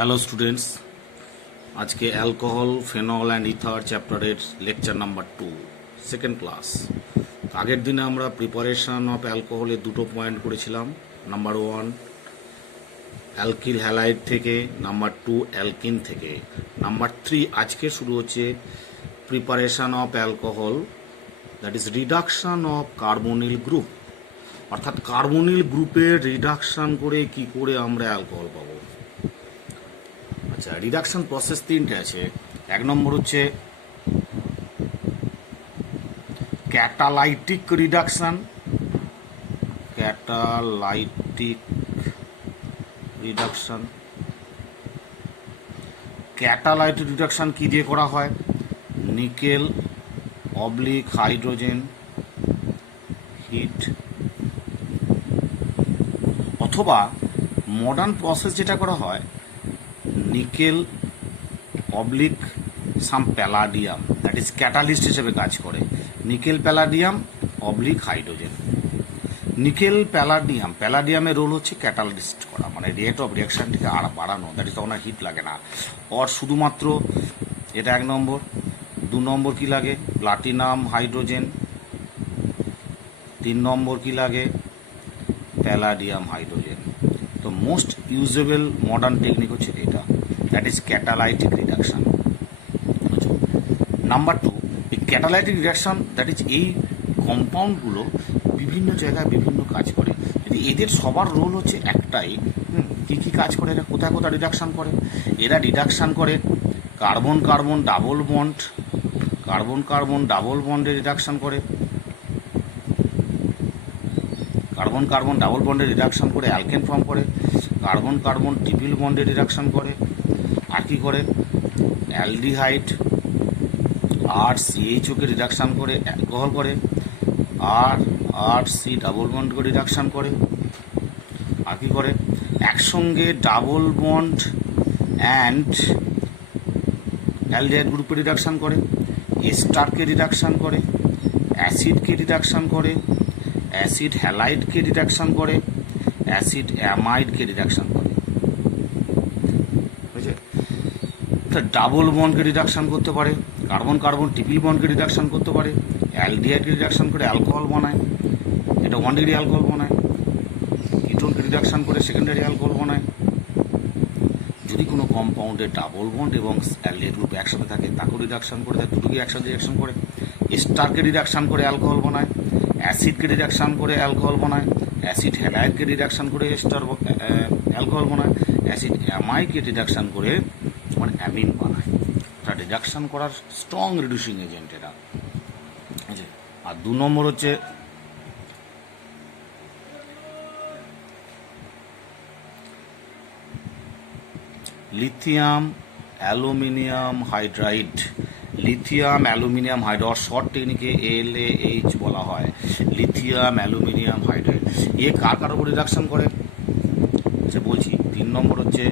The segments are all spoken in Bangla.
হ্যালো স্টুডেন্টস, আজকে অ্যালকোহল, ফেনল অ্যান্ড ইথার চ্যাপ্টারের লেকচার নাম্বার 2 সেকেন্ড ক্লাস। আগের দিনে আমরা প্রিপারেশন অফ অ্যালকোহলের দুটো পয়েন্ট করেছিলাম। নাম্বার 1 অ্যালকিল হ্যালাইড থেকে, নাম্বার 2 অ্যালকিন থেকে। নাম্বার 3 আজকে শুরু হচ্ছে preparation of alcohol, that is reduction of carbonyl group, অর্থাৎ কার্বনিল গ্রুপের রিডাকশন করে কি করে আমরা অ্যালকোহল পাবো। আচ্ছা, রিডাকশন প্রসেস তিনটে আছে। এক নম্বর হচ্ছে catalytic reduction. Catalytic reduction catalytic reduction কি দিয়ে করা হয়? নিকেল অবলিক হাইড্রোজেন হিট, অথবা মডার্ন প্রসেস যেটা করা হয় nickel oblique some palladium, that is catalyst হিসেবে কাজ করে। Nickel palladium oblique hydrogen. Nickel প্যালাডিয়ামের রোল হচ্ছে ক্যাটালিস্ট করা, মানে রেট অফ রিয়াকশনটিকে আর বাড়ানো, দ্যাট ইজ তখন আর হিট লাগে না। ওর শুধুমাত্র এটা 1 নম্বর। 2 নম্বর কি লাগে? Platinum hydrogen. 3 নম্বর কি লাগে? Palladium hydrogen. তো মোস্ট ইউজেবল মডার্ন টেকনিক হচ্ছে এটা, that is catalytic reduction. Number 2, এই ক্যাটালাইটিক রিডাকশন, দ্যাট ইজ এই কম্পাউন্ডগুলো বিভিন্ন জায়গায় বিভিন্ন কাজ করে। যদি এদের সবার রোল হচ্ছে একটাই, কি কি কাজ করে, এরা কোথায় কোথায় রিডাকশন করে? এরা রিডাকশন করে carbon carbon double bond, carbon carbon double বন্ডে রিডাকশন করে, কার্বন কার্বন ডাবল বন্ডে রিডাকশন করে অ্যালকেন ফর্ম করে, কার্বন কার্বন ট্রিপল বন্ডে রিডাকশন করে, আর কি করে অ্যালডিহাইড আর সিএইচওকে রিডাকশন করে অ্যালকোহল করে, আর সি ডাবল বন্ড করে রিডাকশন করে, আর কি করে একসঙ্গে ডাবল বন্ড অ্যান্ড অ্যালডিহাইড গ্রুপে রিডাকশন করে, এস্টারকে রিডাকশন করে, অ্যাসিডকে রিডাকশন করে, অ্যাসিড হ্যালাইডকে রিডাকশন করে, অ্যাসিড অ্যামাইডকে রিডাকশন করে। বুঝছে? ডাবল বন্ডকে রিডাকশন করতে পারে, কার্বন কার্বন ট্রিপল বন্ডকে রিডাকশন করতে পারে, অ্যালডিহাইডকে রিডাকশন করে অ্যালকোহল বানায়, এটা 1 ডিগ্রি অ্যালকোহল বানায়, কিটোনকে রিডাকশন করে সেকেন্ডারি অ্যালকোহল বানায়। যদি কোনো কম্পাউন্ডে ডাবল বন্ড এবং অ্যালডিহাইড গ্রুপ একসাথে থাকে তাকেও রিডাকশন করে, তার দুটোকে একসাথে রিডাকশন করে। এস্টারকে রিডাকশন করে অ্যালকোহল বানায়, অ্যাসিডকে রিডাকশন করে অ্যালকোহল বানায়, অ্যাসিড হ্যালাইডকে রিডাকশন করে এস্টার অ্যালকোহল বানায়, অ্যাসিড অ্যামাইডকে রিডাকশন করে মানে অ্যামিন বানায়। এটা রিডাকশন করার স্ট্রং রিডিউসিং এজেন্ট এটা। আর 2 নম্বর হচ্ছে lithium aluminium hydride. Lithium aluminium hydride short টেকনিকে LaH বলা হয়, লিথিয়াম অ্যালুমিনিয়াম হাইড্রাইড। কার কার উপর রিডাকশন করে সে বলছি। 3 নম্বর হচ্ছে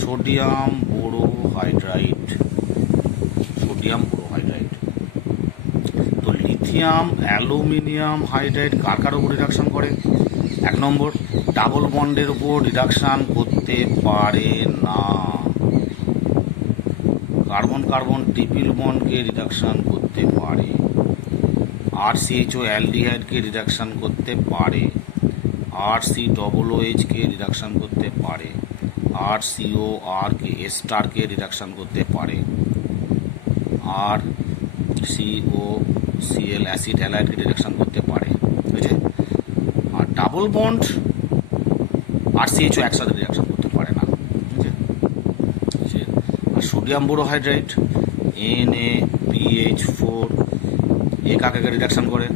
সোডিয়াম বোরোহাইড্রাইড। সোডিয়াম বোরোহাইড্রাইড। তো লিথিয়াম অ্যালুমিনিয়াম হাইড্রাইড কার কার উপর রিডাকশন করে? 1 নম্বর ডাবল বন্ডের উপর রিডাকশন করতে পারে না, কার্বন কার্বন ট্রিপল বন্ডকে রিডাকশন করতে পারে, RCHO অ্যালডিহাইডকে রিডাকশন করতে পারে, RCOOHকে রিডাকশন করতে পারে, RCORকে এস্টারকে রিডাকশন করতে পারে, RCOCl অ্যাসিড হ্যালাইডকে রিডাকশন করতে পারে। বুঝছে? আর ডাবল বন্ড RCHO একসাথে রিডাকশন করতে পারে না। বুঝছে? আর সোডিয়াম বোরোহাইড্রাইড NaBH4 কাকে রিডাকশন করে?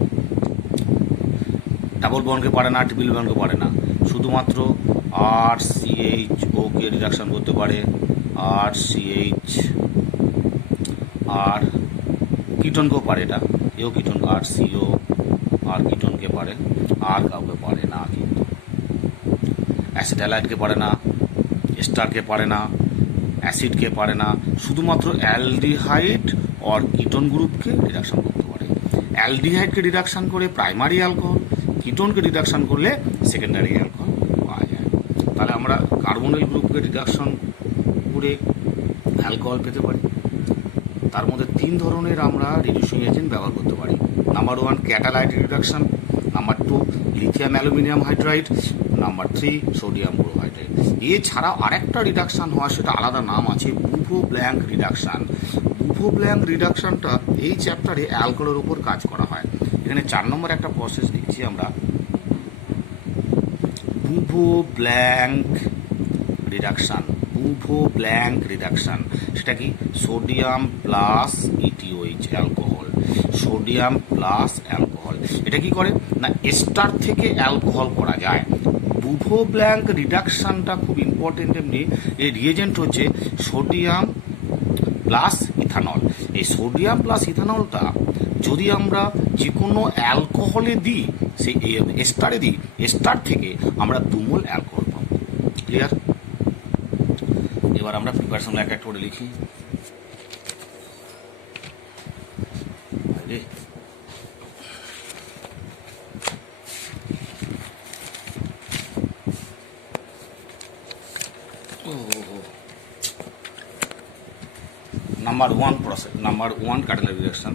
ডাবল বন্ডকে পারে না, ট্রিপল বন্ডকে পারে না, শুধুমাত্র RCHOকে রিডাকশন করতে পারে, RCH। আর কিটোনকেও পারে, এটা কিটোন RCO আর কিটোনকে পারে, আর কাউকে পারে না। কিন্তু অ্যাসিড হ্যালাইডকে পারে না, এস্টারকে পারে না, অ্যাসিডকে পারে না, শুধুমাত্র অ্যালডিহাইড আর কিটোন গ্রুপকে রিডাকশন করতে পারে। অ্যালডিহাইডকে রিডাকশন করে প্রাইমারি অ্যালকোহল, কিটোনকে রিডাকশন করলে সেকেন্ডারি অ্যালকোহল পাওয়া যায়। তাহলে আমরা কার্বনিল গ্রুপকে রিডাকশন করে অ্যালকোহল পেতে পারি। তার মধ্যে 3 ধরনের আমরা রিডিউসিং এজেন্ট ব্যবহার করতে পারি। Number 1 catalytic reduction, number 2 lithium aluminium hydride, number 3 sodium borohydride. এছাড়াও আরেকটা রিডাকশান হয়, সেটা আলাদা নাম আছে, বুভো ব্ল্যাঙ্ক রিডাকশান। বুভো ব্ল্যাঙ্ক রিডাকশানটা এই চ্যাপ্টারে অ্যালকোহলের উপর কাজ করা হয়। এখানে 4 নম্বর একটা প্রসেস লিখছি আমরা, বুভো ব্ল্যাঙ্ক রিডাকশান। বুভো ব্ল্যাঙ্ক রিডাকশান সেটা কি? Sodium plus ETOH alcohol, sodium plus alcohol. এটা কি করে না, এস্টার থেকে অ্যালকোহল করা যায়। বুভো ব্ল্যাঙ্ক রিডাকশানটা খুব ইম্পর্টেন্ট। এমনি এই রিয়েজেন্ট হচ্ছে সোডিয়াম প্লাস ইথানল। এই সোডিয়াম প্লাস ইথানলটা যদি আমরা যে কোনো অ্যালকোহলে দিই, সেই এস্টারে দিই, এস্টার থেকে আমরা 2 মোল অ্যালকোহল পাবো। ক্লিয়ার? এবার আমরা প্রিপারেশন এক এক করে লিখি। Number 1 process, number 1 catalytic reaction,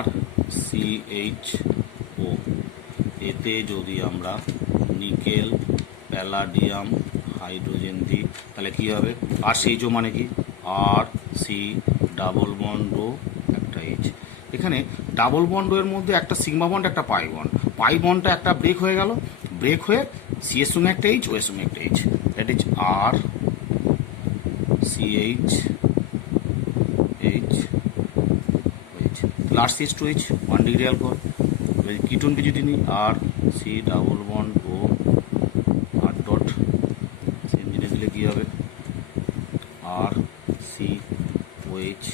RCHO। এতে যদি আমরা নিকেল প্যালাডিয়াম হাইড্রোজেন দিই তাহলে কি হবে? RCHO মানে কি? আর সি ডাবল বন্ড ও একটা এইচ। এখানে ডাবল বন্ডের মধ্যে একটা সিগমা বন্ড, একটা পাই বন্ড। পাই বন্ডটা একটা ব্রেক হয়ে গেল, ব্রেক হয়ে সি এর সঙ্গে একটা এইচ, ও এর সঙ্গে একটা H, that is R CH H H। তাহলে RCH2H 1 ডিগ্রি অ্যালকোহল। কিটোনকে যদি নিই, R C double bond O R dot, same জিনিস দিলে কী হবে? R C OH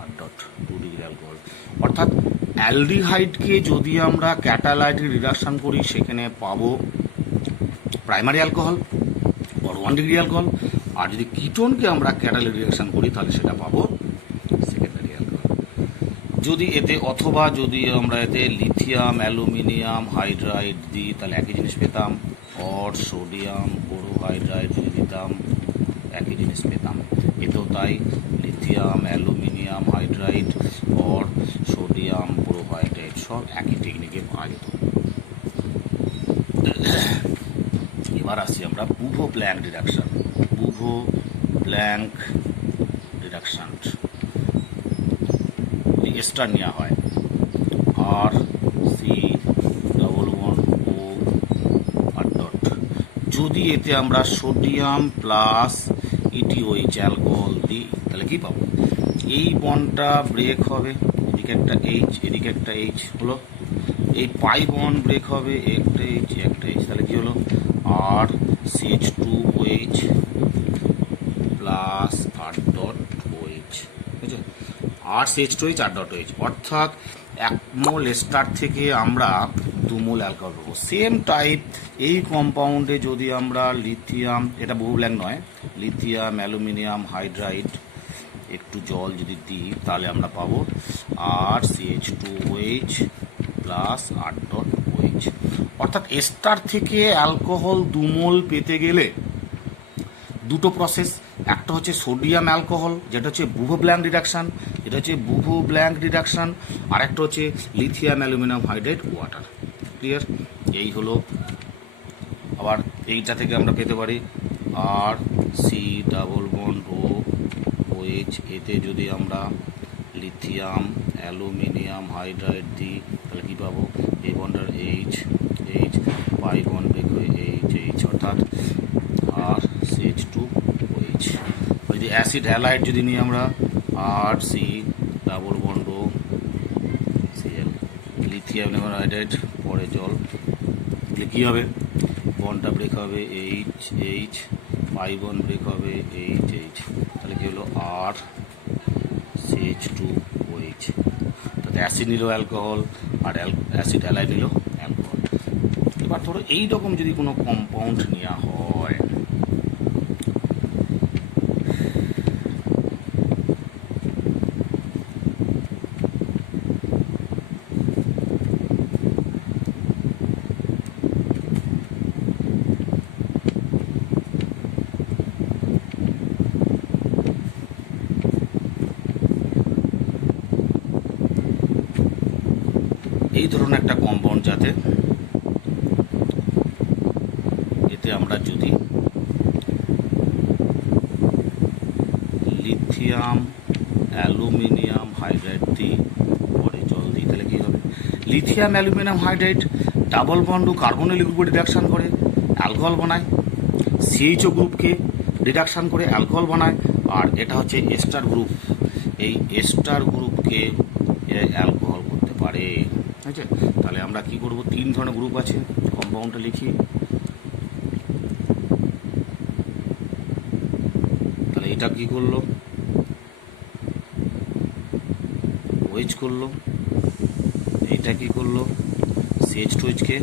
R dot 2 degree alcohol. অর্থাৎ অ্যালডিহাইডকে যদি আমরা ক্যাটালাইট রিডাকশন করি, সেখানে পাবো primary alcohol or 1 degree alcohol. আর যদি কিটোনকে আমরা ক্যাটালাইট রিঅ্যাকশন করি তাহলে সেটা পাবো সেকেন্ডারি অ্যালকোহল। যদি এতে অথবা যদি আমরা এতে লিথিয়াম অ্যালুমিনিয়াম হাইড্রাইড দিই তাহলে একই জিনিস পেতাম, অর সোডিয়াম বোরোহাইড্রাইড যদি দিতাম একই জিনিস পেতাম। এতেও তাই, lithium aluminium hydride or sodium borohydride সব একই টেকনিকে পাওয়া যেত। এবার আসছি আমরা বুভো ব্ল্যাঙ্ক রিডাকশন। বুভো ব্ল্যাঙ্ক রিডাকশন এস্টার নেওয়া হয়, R C double bond O R dot. যদি এতে আমরা সোডিয়াম প্লাস ইটিওএইচ অ্যালকোহল দিই তাহলে কি পাবো? এই বন্ডটা ব্রেক হবে, এদিকে একটা এইচ, এদিকে একটা এইচ হলো। এই পাই বন্ড ব্রেক হবে, একটা এইচ একটা এইচ, তাহলে কি হলো? R CH2OH plus R dot OH, বুঝছো? R CH2OH R dot OH। অর্থাৎ 1 মোল এস্টার থেকে আমরা 2 মোল অ্যালকোহল পাবো। সেম টাইপ এই কম্পাউন্ডে যদি আমরা লিথিয়াম, এটা বহু ব্ল্যাঙ্ক নয়, লিথিয়াম অ্যালুমিনিয়াম হাইড্রাইড একটু জল যদি দিই তাহলে আমরা পাবো R CH2OH plus R dot OH। অর্থাৎ এস্টার থেকে অ্যালকোহল 2 মোল পেতে গেলে দুটো প্রসেস, একটা হচ্ছে সোডিয়াম অ্যালকোহল যেটা হচ্ছে বুভো ব্ল্যাঙ্ক রিডাকশান, এটা হচ্ছে বুভো ব্ল্যাঙ্ক রিডাকশান, আর একটা হচ্ছে lithium aluminium hydride water. Clear? এই হলো। আবার এইটা থেকে আমরা পেতে পারি আর সি ডাবল বন্ড ও OH। এতে যদি আমরা লিথিয়াম অ্যালুমিনিয়াম হাইড্রাইড দিই তাহলে কী পাবো? এই বন্ডার H H, pi bond break হয়ে এইচ এইচ, অর্থাৎ আর CH2OH। যদি অ্যাসিড হ্যালাইড যদি নিই আমরা, R C double bond O Cl, lithium hydride পরে জল দিলে কী হবে? বন্ডটা ব্রেক হবে H H, pi bond break হবে এইচ এইচ, তাহলে কী হলো? R CH2OH। তাতে অ্যাসিড নিল অ্যালকোহল আর অ্যাসিড হ্যালাইড নিল অ্যালকোহল। এবার ধরো এইরকম যদি কোনো কম্পাউন্ড নেওয়া হয়, এই ধরনের একটা কম্পাউন্ড, যাতে এতে আমরা যদি লিথিয়াম অ্যালুমিনিয়াম হাইড্রাইড দিই, পরে জল দিই, তাহলে কী হবে? Lithium aluminium hydride double bond O কার্বনের গ্রুপে রিডাকশান করে অ্যালকোহল বানায়, সিএইচও গ্রুপকে রিডাকশান করে অ্যালকোহল বানায়, আর এটা হচ্ছে এস্টার গ্রুপ, এই এস্টার গ্রুপকে অ্যালকোহল করতে পারে। ঠিক আছে, তাহলে আমরা কি করব, 3 ধরনের গ্রুপ আছে, কম্পাউন্ডটা লিখি। তাহলে এটা কি করলো, ওয়েজ করলো, এইটা কি করলো, সিএইচ টু এইচকে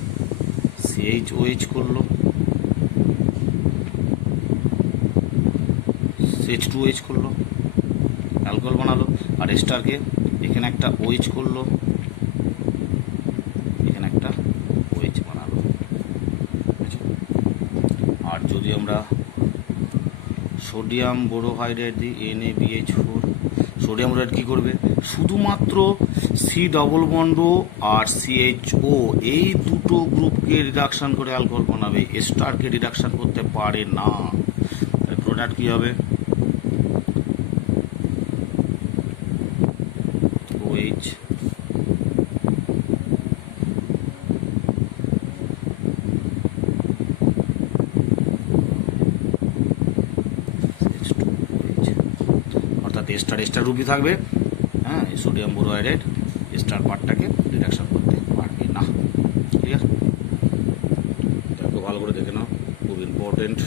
সিএইচ ওএইচ করলো, সিএইচ টু এইচ করলো, অ্যালকোহল বানালো, আর এস্টারকে এখানে একটা ওএইচ করলো, এখানে একটা ওএইচ বানালো। আর যদি আমরা সোডিয়াম বোরোহাইড্রেট দিই NaBH4, সোডিয়াম বোরোহাইড্রেট কী করবে, শুধুমাত্র সি ডবল বন্ড আর CHO এই দুটো গ্রুপকে রিডাকশান করে অ্যালকোহল বানাবে, এস্টারকে রিডাকশান করতে পারে না। প্রোডাক্ট কী হবে, OH অর্থাৎ এস্টার রূপই থাকবে। হ্যাঁ, সোডিয়াম বোরোহাইড্রেট এস্টার পার্টটাকে রিডাকশান করতে পারবে না। ক্লিয়ার? দেখো ভালো করে দেখে নাও, খুব ইম্পর্টেন্ট।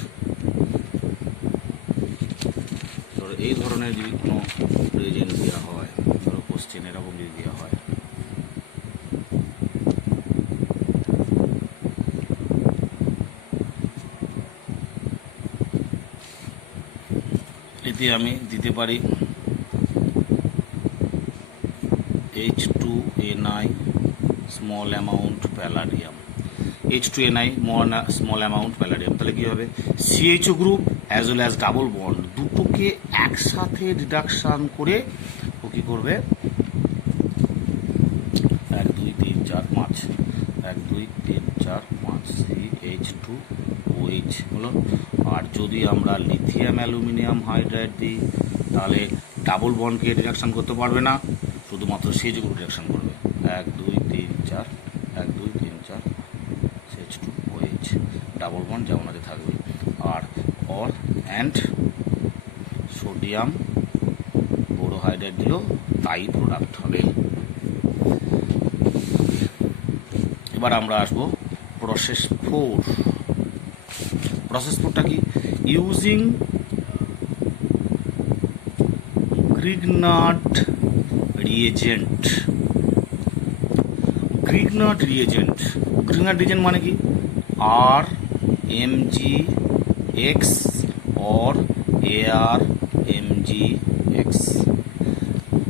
ধরো এই ধরনের যদি কোনো রিয়েজেন্ট দেওয়া হয়, ধরো কোশ্চেন এরকম যদি দেওয়া হয়, এতে আমি দিতে পারি H2Ni small amount palladium, H2Ni small amount palladium, তাহলে কী হবে, CHO group as well as double bond দুটোকে একসাথে রিডাকশান করে ও কী করবে, 1 2 3 4 5 1 2 3 4 5 CH2OH হলো। আর যদি আমরা লিথিয়াম অ্যালুমিনিয়াম হাইড্রাইড দিই, তাহলে ডাবল বন্ডকে রিডাকশান করতে পারবে না, শুধুমাত্র CH গ্রুপ রিডাকশান করবে, 1 2 3 4 1 2 3 4 CH2OH, ডাবল বন্ড যেমন আছে থাকবে। আর অ্যান্ড সোডিয়াম বোরোহাইড্রেট দিলেও তাই প্রোডাক্ট হবে। এবার আমরা আসবো প্রসেস 4। প্রসেস 4টা কি, using Grignard reagent. Grignard reagent মানে কি, RMgX or ArMgX,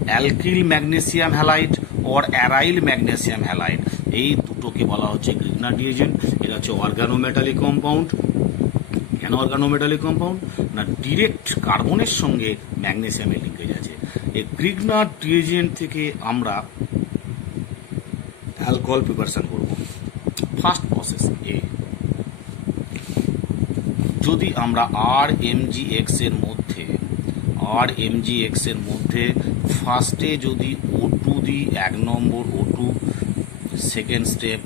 alkyl magnesium halide or aryl magnesium halide, এই দুটোকে বলা হচ্ছে গ্রিগনাট রিয়েজেন্ট। এটা হচ্ছে অর্গানোমেটালিক কম্পাউন্ড। কেন অর্গানোমেটালিক কম্পাউন্ড না, ডিরেক্ট কার্বনের সঙ্গে ম্যাগনেসিয়ামের লিঙ্কেজ আছে। এই গ্রিগনাট রিয়েজেন্ট থেকে আমরা অ্যালকোহল প্রিপারেশন করব। ফার্স্ট প্রসেস এ, যদি আমরা RMgX এর মধ্যে ফার্স্টে যদি O2 দিই, 1 নম্বর O2, সেকেন্ড স্টেপ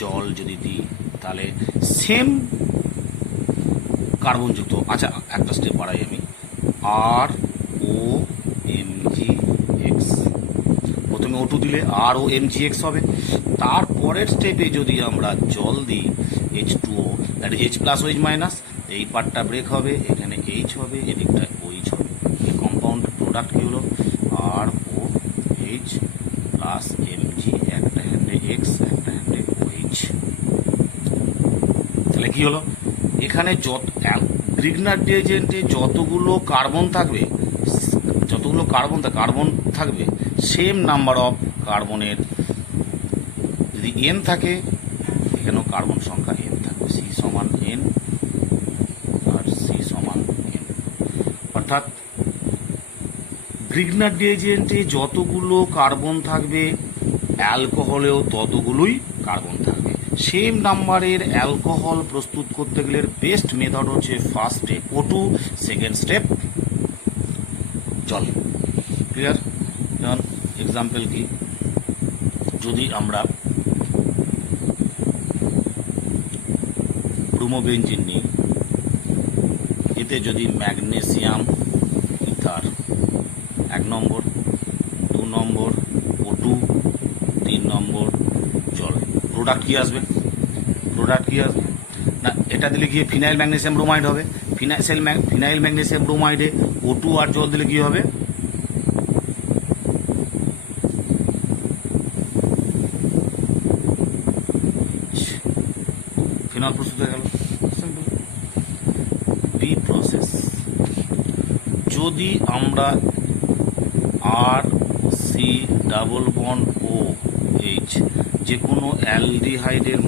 জল যদি দিই, তাহলে সেম কার্বনযুক্ত, আচ্ছা একটা স্টেপ বাড়াই আমি, ROMgX, প্রথমে O2 দিলে ROMgX হবে, তারপরের স্টেপে যদি আমরা জল দিই H2O, that H plus OH minus, এই পার্টটা ব্রেক হবে, এখানে H হবে, এদিকটা OH হবে। এই কম্পাউন্ড প্রোডাক্ট কী হলো, ROH প্লাস Mg, একটা হ্যান্ডে X একটা হ্যান্ডে OH। তাহলে কী হলো, এখানে গ্রিগনাট রিয়েজেন্টে যতগুলো কার্বন থাকবে সেম নাম্বার অফ কার্বনের, যদি N থাকে এখানেও কার্বন সংখ্যা N থাকবে, C সমান N আর C সমান N। অর্থাৎ গ্রিগনাট রিয়েজেন্টে যতগুলো কার্বন থাকবে অ্যালকোহলেও ততগুলোই কার্বন থাকবে। সেম নাম্বারের অ্যালকোহল প্রস্তুত করতে গেলে বেস্ট মেথড হচ্ছে first step O2, second step জল। ক্লিয়ার? যেমন এক্সাম্পল কি, যদি আমরা ব্রোমোবেনজিন নিই, এতে যদি ম্যাগনেসিয়াম ইথার 1 নম্বর, 2 নম্বর O2, 3 নম্বর জল, প্রোডাক্ট কি আসবে? না, এটা দিলে কি ফিনাইল ম্যাগনেসিয়াম ব্রোমাইড হবে। ফিনাইল ম্যাগনেসিয়াম ব্রোমাইডে O2 আর জল দিলে কি হবে? ফিনল প্রস্তুত হয়ে গেল। সিম্পল। বি প্রসেস, যদি আমরা R C double bond O H যে কোনো অ্যালডিহাইডের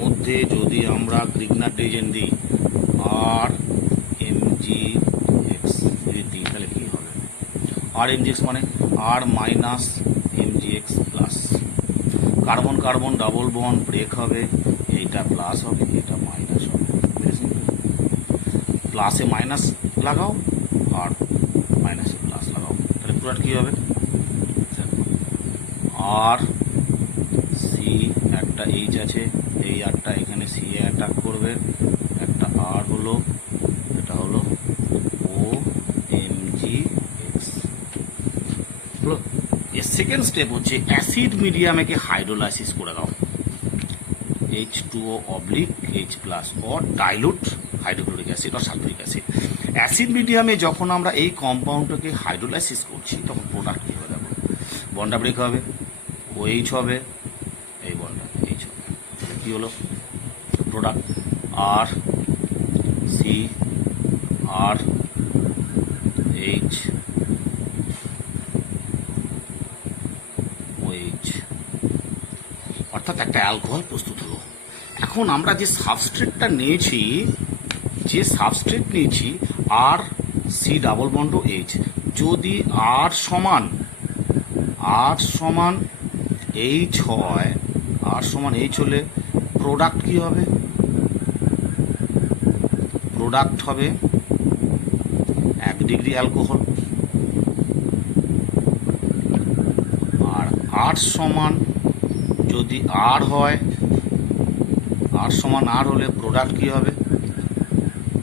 মধ্যে যদি আমরা গ্রিগনার এজেন্ট দিই আর এমজি এক্স দিই, তাহলে কি হবে? আর এমজি এক্স মানে R minus MG X plus, carbon carbon double bond break হবে, এইটা প্লাস হবে, এটা মাইনাস হবে। প্লাসে মাইনাস লাগাও আর মাইনাসে প্লাস লাগাও, তাহলে প্রোডাক্ট কী হবে? আর সি একটা এইচ আছে, এই আরটা এখানে সি এ অ্যাটাক করবে, একটা আর হলো, এটা হলো ও এম জি এক্স। এর সেকেন্ড স্টেপ হচ্ছে অ্যাসিড মিডিয়ামকে হাইড্রোলাইসিস করে দাও, H2O/H+ or dilute hydrochloric acid আর সালফিউরিক অ্যাসিড। অ্যাসিড মিডিয়ামে যখন আমরা এই কম্পাউন্ডটাকে হাইড্রোলাইসিস করছি তখন প্রোডাক্ট কী হবে? দেখো, বন্ডটা ব্রেক হবে, OH হবে, এই বন্ডটা H হবে, কী হলো প্রোডাক্ট? আর সি আর এইচ OH, অর্থাৎ একটা অ্যালকোহল প্রস্তুত হলো। এখন আমরা যে সাবস্ট্রেট নিয়েছি আর সি ডাবল বন্ড এইচ, যদি আর সমান এইচ হয়, আর সমান এইচ হলে প্রোডাক্ট কি হবে? প্রোডাক্ট হবে 1 ডিগ্রি অ্যালকোহল। আর আর সমান যদি আর হয়, আর সমান আর হলে প্রোডাক্ট কী হবে?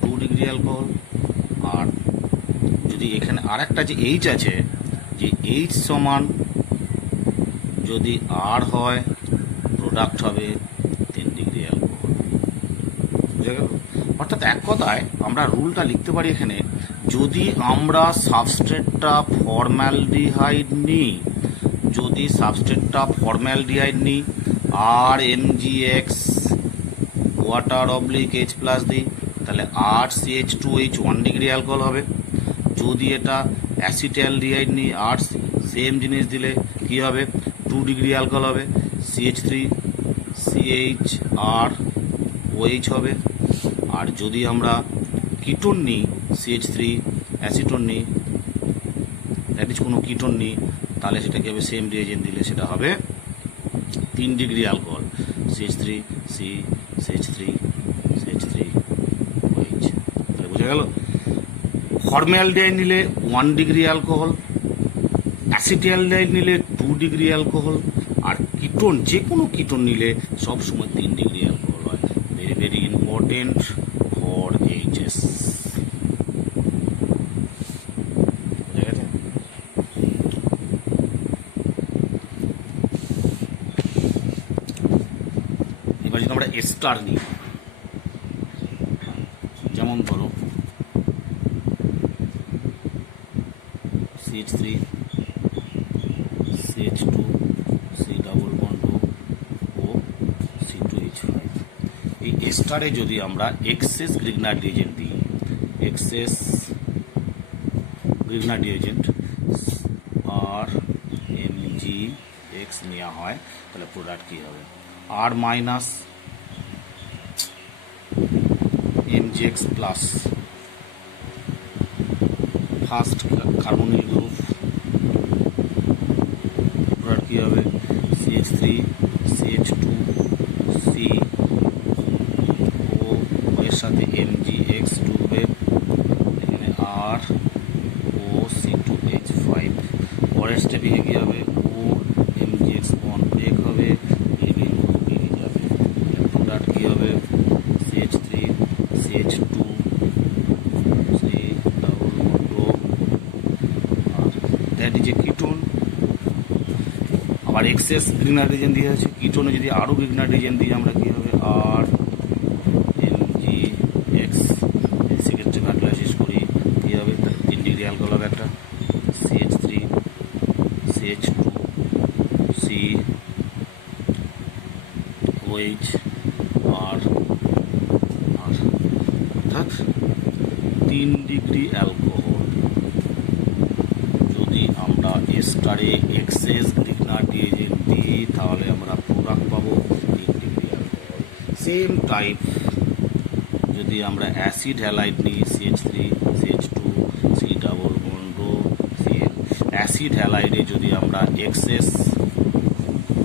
2 ডিগ্রি অ্যালকোহল। আর যদি এখানে আর একটা যে এইচ আছে, যে এইচ সমান যদি আর হয়, প্রোডাক্ট হবে 3 ডিগ্রি অ্যালকোহল। বুঝে গেল? অর্থাৎ এক কথায় আমরা রুলটা লিখতে পারি এখানে, যদি আমরা সাবস্ট্রেটটা ফর্মালডিহাইড নিই, আর এমজিএক্স ওয়াটার/H+ দিই, তাহলে RCH2H 1 ডিগ্রি অ্যালকোহল হবে। যদি এটা অ্যাসিটালডিহাইড নিই, আর সেম জিনিস দিলে কি হবে? 2 ডিগ্রি অ্যালকোহল হবে, CH3CHR OH হবে। আর যদি আমরা কিটোন নিই, CH3 অ্যাসিটোন নিই, দ্যাট ইজ কোনো কিটোন নিই, তাহলে সেটা কি হবে? সেম রিয়েজেন্ট দিলে সেটা হবে 3 ডিগ্রি অ্যালকোহল, CH3OH। তাহলে বোঝা গেল? ফর্মালডিহাইড নিলে 1 ডিগ্রি অ্যালকোহল, অ্যাসিটালডিহাইড নিলে 2 ডিগ্রি অ্যালকোহল, আর কিটোন যে কোনো কিটোন নিলে সবসময় 3 ডিগ্রি অ্যালকোহল হয়। Very very important for HS. এবার যদি আমরা এস্টার নিই, যেমন ধরো CH3 CH2 C double bond O C2H5, এই এস্টারে যদি আমরা এক্সেস গ্রিগনার রিয়েজেন্ট দিই, আর এমজিএক্স নেওয়া হয়, তাহলে প্রোডাক্ট কী হবে? R minus MGX plus, first carbonyl group কী হবে CH3 CH2 C ও এর সাথে MgX ডুববে, এখানে R ও C2H5। পরের স্টেপিংয়ে কী হবে ও MgX বন্ড ব্রেক হবে, লিভিং গ্রুপ বেরিয়ে যাবে। প্রোডাক্ট কী হবে CH3 CH2 C double bond O, আর দ্যাট ইজ এ কিটোন। আবার এক্সেস গ্রিনার রিজেন দিয়ে আছে, কিটোনে যদি আরও গ্রিনার রিজেন দিয়ে আমরা কী হবে আর MgX সেকেন্ডে কাটালাইসিস করি কী হবে, তাহলে 3 ডিগ্রি অ্যালকোহল হবে একটা CH3 CH2 C OH আর অর্থাৎ 3 ডিগ্রি অ্যালকোহল। যদি আমরা এস্টারে এক্সেস গ্রিনার রিজেন দিই তাহলে আমরা প্রোডাক্ট পাবো 3 ডিগ্রি অ্যালকোহল। সেম টাইপ যদি আমরা অ্যাসিড হ্যালাইড নিই CH3 CH2 C double bond CN, acid হ্যালাইডে যদি আমরা এক্সেস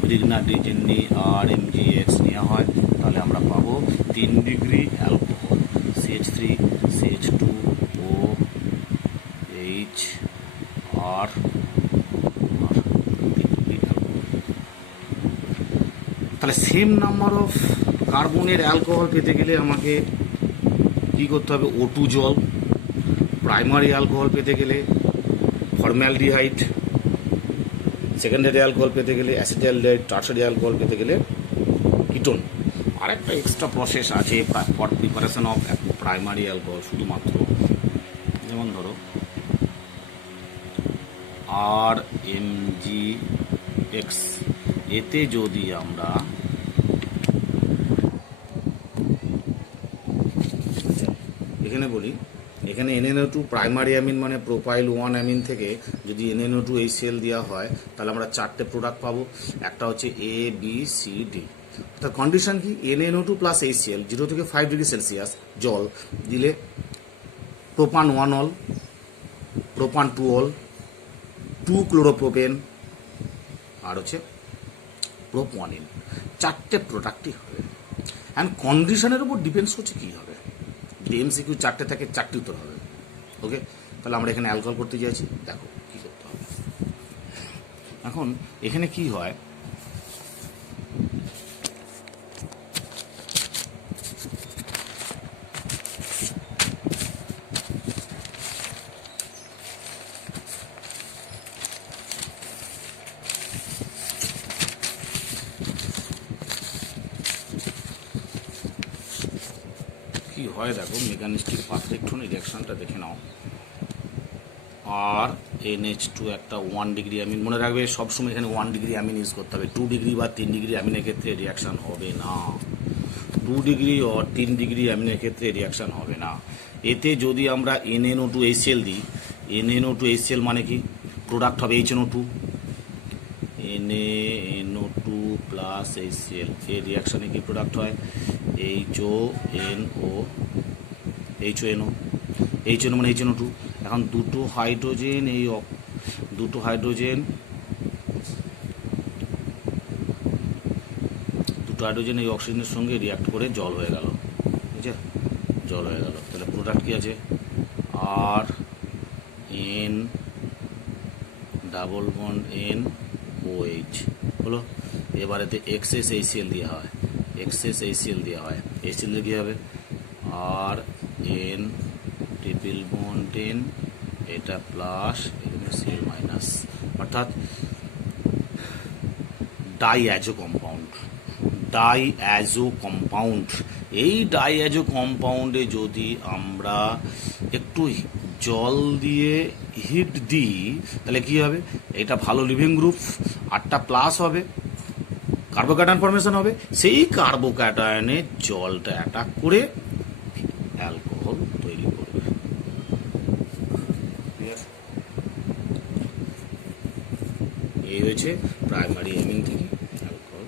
গ্রিনার রিজেন নিই আর MgX নেওয়া হয় তাহলে আমরা পাবো 3 ডিগ্রি অ্যালকোহল CH3 CH2 ও H আর 3 ডিগ্রি অ্যালকোহল। তাহলে সেম নাম্বার অফ কার্বনের অ্যালকোহল পেতে গেলে আমাকে কী করতে হবে O2 জল, প্রাইমারি অ্যালকোহল পেতে গেলে ফর্মালডিহাইড, সেকেন্ডারি অ্যালকোহল পেতে গেলে অ্যাসিটালডিহাইড, টারশারি অ্যালকোহল পেতে গেলে কিটোন। আরেকটা এক্সট্রা প্রসেস আছে for preparation of primary alcohol শুধুমাত্র, যেমন ধরো RMgX, এতে যদি আমরা এখানে বলি, এখানে NNO2 প্রাইমারি অ্যামিন মানে প্রোপাইল 1 অ্যামিন থেকে যদি NNO2 HCl দেওয়া হয় তাহলে আমরা 4টে প্রোডাক্ট পাবো। একটা হচ্ছে ABCD। তার কন্ডিশন কি NNO2 প্লাস HCl 0 থেকে 5 ডিগ্রি সেলসিয়াস জল দিলে প্রোপান 1 অল, প্রোপান 2 অল, 2 ক্লোরোপ্রোপেন আর হচ্ছে প্রোপনিন, 4টে প্রোডাক্টই হবে। অ্যান্ড কন্ডিশনের উপর ডিপেন্ডস করছে কী হবে। যদি MCQ 4টে থাকে 4টি উত্তর হবে। ওকে, তাহলে আমরা এখানে অ্যালকোহল করতে চাইছি, দেখো কী করতে হবে। এখন এখানে কি হয়, কি হয় দেখো, মেকানিস্টিক পাথে একটু রিয়াকশনটা দেখে নাও। আর NH2 একটা 1 ডিগ্রি অ্যামিন, মনে রাখবে সবসময় এখানে 1 ডিগ্রি অ্যামিন ইউজ করতে হবে। 2 ডিগ্রি বা 3 ডিগ্রি অ্যামিনের ক্ষেত্রে রিয়াকশান হবে না। 2 ডিগ্রি ও 3 ডিগ্রি অ্যামিনের ক্ষেত্রে রিয়াকশান হবে না। এতে যদি আমরা NNO2 HCl দিই, NNO2 HCl মানে কি প্রোডাক্ট হবে HNO2, NaNO2 প্লাস HCl, এই রিয়াকশানে কি প্রোডাক্ট হয় HONO, HONO মানে HNO2। এখন দুটো হাইড্রোজেন এই অক্সিজেনের সঙ্গে রিয়াক্ট করে জল হয়ে গেল, ঠিক আছে, জল হয়ে গেল। তাহলে প্রোডাক্ট কি আছে আর N ডাবল বন্ড NOH হলো। এবারেতে এক্সেস HCl দেওয়া হয়, HCl দিয়ে কী হবে আর N ট্রিপল বন্ড N, এটা প্লাস এখানে Cl মাইনাস, অর্থাৎ ডাইঅ্যাজো কম্পাউন্ড। এই ডাইঅ্যাজো কম্পাউন্ডে যদি আমরা একটু জল দিয়ে হিট দিই তাহলে কি হবে, এটা ভালো লিভিং গ্রুপ, 8টা প্লাস হবে, কার্বোক্যাটায়ন ফর্মেশন হবে। সেই কার্বোক্যাটায়নে জলটা অ্যাটাক করে অ্যালকোহল তৈরি করবে। এই হয়েছে প্রাইমারি অ্যামিন থেকে অ্যালকোহল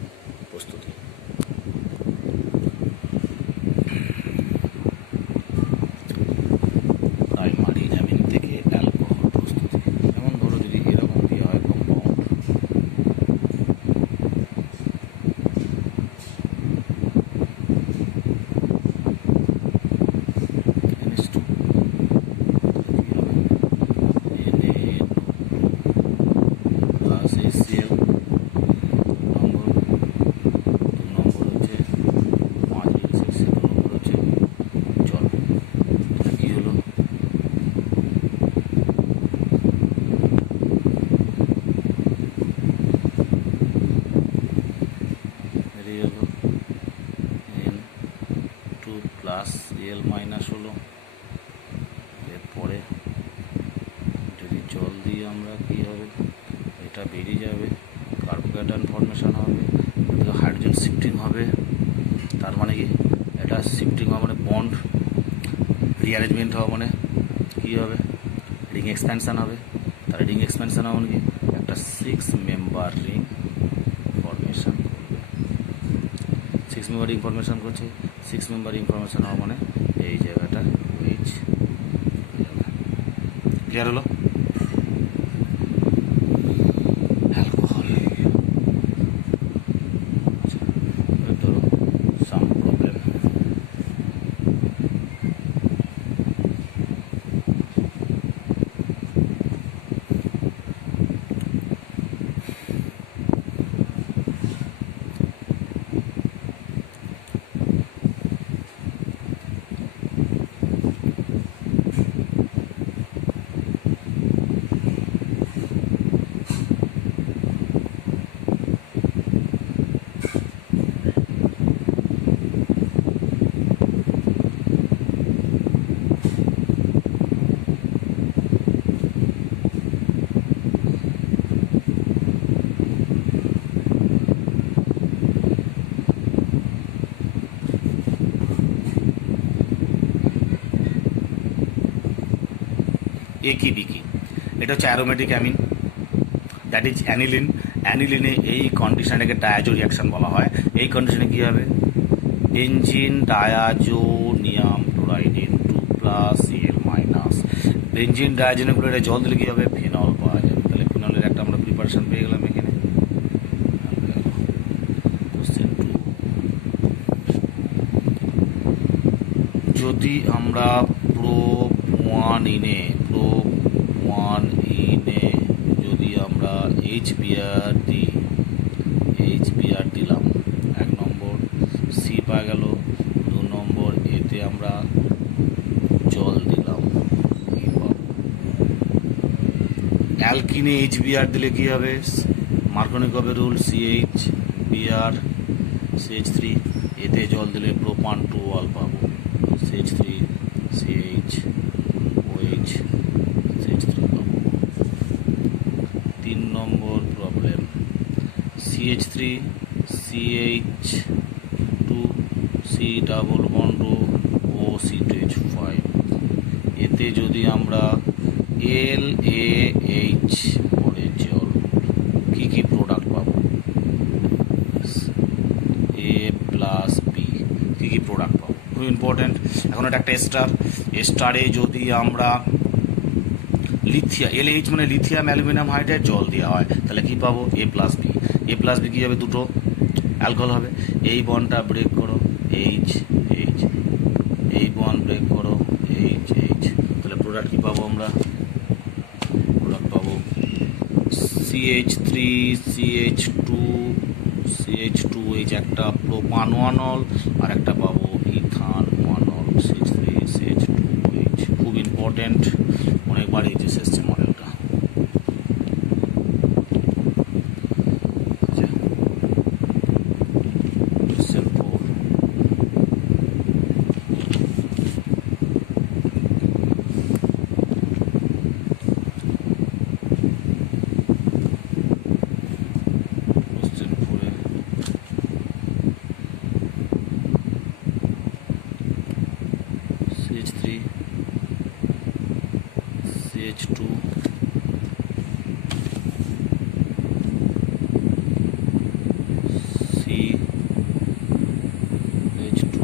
প্রস্তুতি। প্রাইমারি অ্যামিন থেকে অ্যালকোহল প্রস্তুতি, যেমন ধরো যদি এরকম দেওয়া হয় কম্পাউন্ড প্লাস এল মাইনাস হলো। এরপরে যদি জল দিই আমরা কী হবে, এটা বেরিয়ে যাবে, কার্বোক্যাটায়ন ফর্মেশন হবে, হাইড্রোজেন শিফটিং হবে। তার মানে কি, এটা শিফটিং হওয়া মানে বন্ড রিঅ্যারেঞ্জমেন্ট হওয়া মানে কী হবে, রিং এক্সপ্যানশান হবে। তাহলে রিং এক্সপ্যানশান হওয়া মানে কি, একটা 6 মেম্বার রিং ফর্মেশন করবে। 6 মেম্বার রিং ফর্মেশন করছে। 6 মেম্বার রিং ফর্মেশন হওয়া মানে এই জায়গাটা এইচ। ক্লিয়ার হলো? অ্যালকোহল ধরো সাম প্রবলেম। এ কি বি কি, এটা হচ্ছে aromatic amine, that is aniline. অ্যানিলিনে এই কন্ডিশনটাকে ডায়াজো রিয়াকশন বলা হয়। এই কন্ডিশনে কী হবে, benzene diazonium chloride into plus L minus. Benzene diazonium ক্লোরাইডে জল দিলে কী হবে, ফিনল পাওয়া যাবে। তাহলে ফিনলের একটা আমরা প্রিপারেশন পেয়ে গেলাম এখানে। যদি আমরা প্রোয়ানিনে যদি আমরা HBr দিই, HBr দিলাম 1 নম্বর, সি পাওয়া গেল। 2 নম্বর এতে আমরা জল দিলাম, অ্যালকিনে HBr দিলে কী হবে, মার্কোনিকভের রুল CHBr CH3, এতে জল দিলে প্রোপান 2 পাবো, CH3 CH CH3 পাবো। 3 নম্বর problem, CH3 CH2 C double bond O C2H5, এতে যদি আমরা LaH পরে জল, কী কী প্রোডাক্ট পাবো, A প্লাস বি, কী কী প্রোডাক্ট পাবো, খুব ইম্পর্টেন্ট। এখন এটা একটা স্টারে যদি আমরা লিথিয়া, LH মানে লিথিয়াম অ্যালুমিনিয়াম হাইড্রাইড জল দেওয়া হয়, তাহলে কী পাবো, A plus B. A plus B কী হবে, দুটো অ্যালকোহল হবে। এই বন্ডটা ব্রেক করো, H H, এই বন্ড ব্রেক করো, H H, তাহলে প্রোডাক্ট কী পাবো আমরা, প্রোডাক্ট পাবো CH3 CH2 একটা প্রোপানোয়ানল, আর একটা পাবো ইথানোয়ানল, CH3 CH2H। খুব ইম্পর্টেন্ট, অনেকবার এইচএস এসছে মডেলটা। CH3 CH2 CH2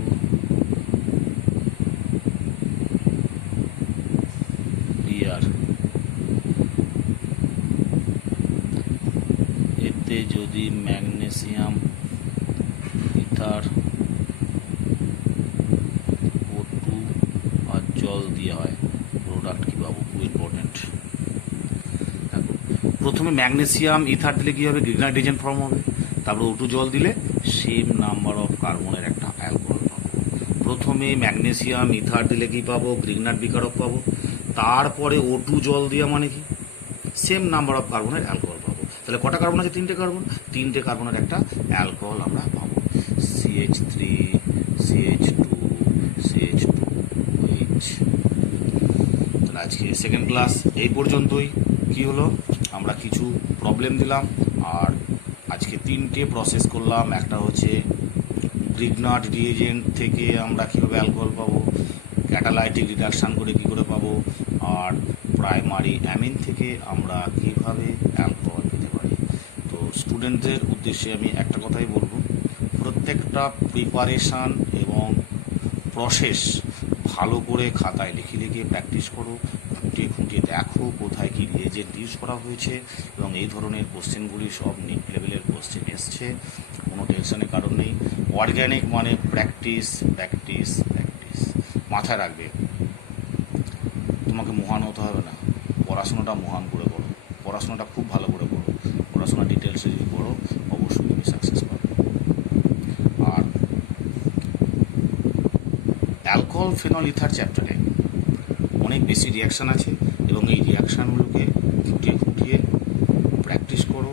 Br, এতে যদি ম্যাগনেসিয়াম ইথার O2 আর জল দিয়ে হয়, প্রোডাক্ট কী পাবো, খুব ইম্পর্টেন্ট। দেখো, প্রথমে ম্যাগনেসিয়াম ইথার দিলে কী হবে, গ্রিগনাইট রিজেন্ট ফর্ম হবে। তারপরে O2 জল দিলে সেম নাম্বার অফ কার্বনের একটা অ্যালকোহল পাবো। প্রথমে ম্যাগনেসিয়াম ইথার দিলে কী পাবো, গ্রিগনাইট বিকারক পাবো। তারপরে O2 জল দেওয়া মানে কি, সেম নাম্বার অফ কার্বনের অ্যালকোহল পাবো। তাহলে কটা কার্বন আছে, 3টে কার্বন, 3টে কার্বনের একটা অ্যালকোহল আমরা পাবো। CH3 CH2 CH2H। আজকে সেকেন্ড ক্লাস এই পর্যন্তই। কি হলো, আমরা কিছু প্রবলেম দিলাম আর আজকে 3টে প্রসেস করলাম। একটা হচ্ছে গ্রিগনার্ড রিএজেন্ট থেকে আমরা কীভাবে অ্যালকোহল পাবো, ক্যাটালাইটিক রিডাকশান করে কী করে পাবো, আর প্রাইমারি অ্যামিন থেকে আমরা কীভাবে অ্যালকোহল পেতে পারি। তো স্টুডেন্টদের উদ্দেশ্যে আমি একটা কথাই বলবো, প্রত্যেকটা প্রিপারেশান এবং প্রসেস ভালো করে খাতায় লিখে লিখে প্র্যাকটিস করো, খুঁটিয়ে খুঁটিয়ে দেখো কোথায় কী রিএজেন্ট ইউজ করা হয়েছে, এবং এই ধরনের কোশ্চেনগুলি সব নিট লেভেলের কোশ্চেন এসছে, কোনো টেনশনের কারণ নেই। অর্গ্যানিক মানে প্র্যাকটিস প্র্যাকটিস প্র্যাকটিস। মাথায় রাখবে, তোমাকে মহান হতে হবে না, পড়াশোনাটা মহান করে করো, পড়াশোনাটা খুব ভালো করে করো, পড়াশোনা ডিটেলসে যদি পড়ো অবশ্যই তুমি সাকসেস পাবে। আর অ্যালকোহল ফেনল ইথার চ্যাপ্টারে অনেক বেশি রিয়াকশান আছে, এবং এই রিয়াকশানগুলোকে খুঁটিয়ে খুঁটিয়ে প্র্যাকটিস করো,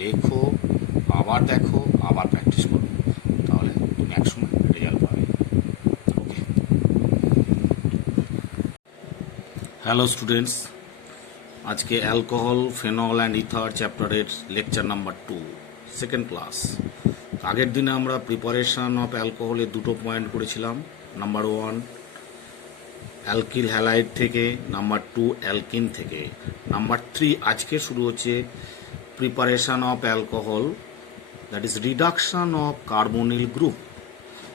লেখো, আবার দেখো, আবার প্র্যাকটিস করো, তাহলে তুমি একসময় রেজাল্ট পাবে। ওকে, হ্যালো স্টুডেন্টস, আজকে অ্যালকোহল ফেনল অ্যান্ড ইথার চ্যাপ্টারের লেকচার নাম্বার 2 সেকেন্ড ক্লাস। আগের দিনে আমরা প্রিপারেশান অফ অ্যালকোহলের 2টো পয়েন্ট করেছিলাম। নাম্বার 1 অ্যালকিল হ্যালাইড থেকে, নাম্বার 2 অ্যালকিন থেকে। নাম্বার 3 আজকে শুরু হচ্ছে preparation of alcohol, that is reduction of carbonyl group,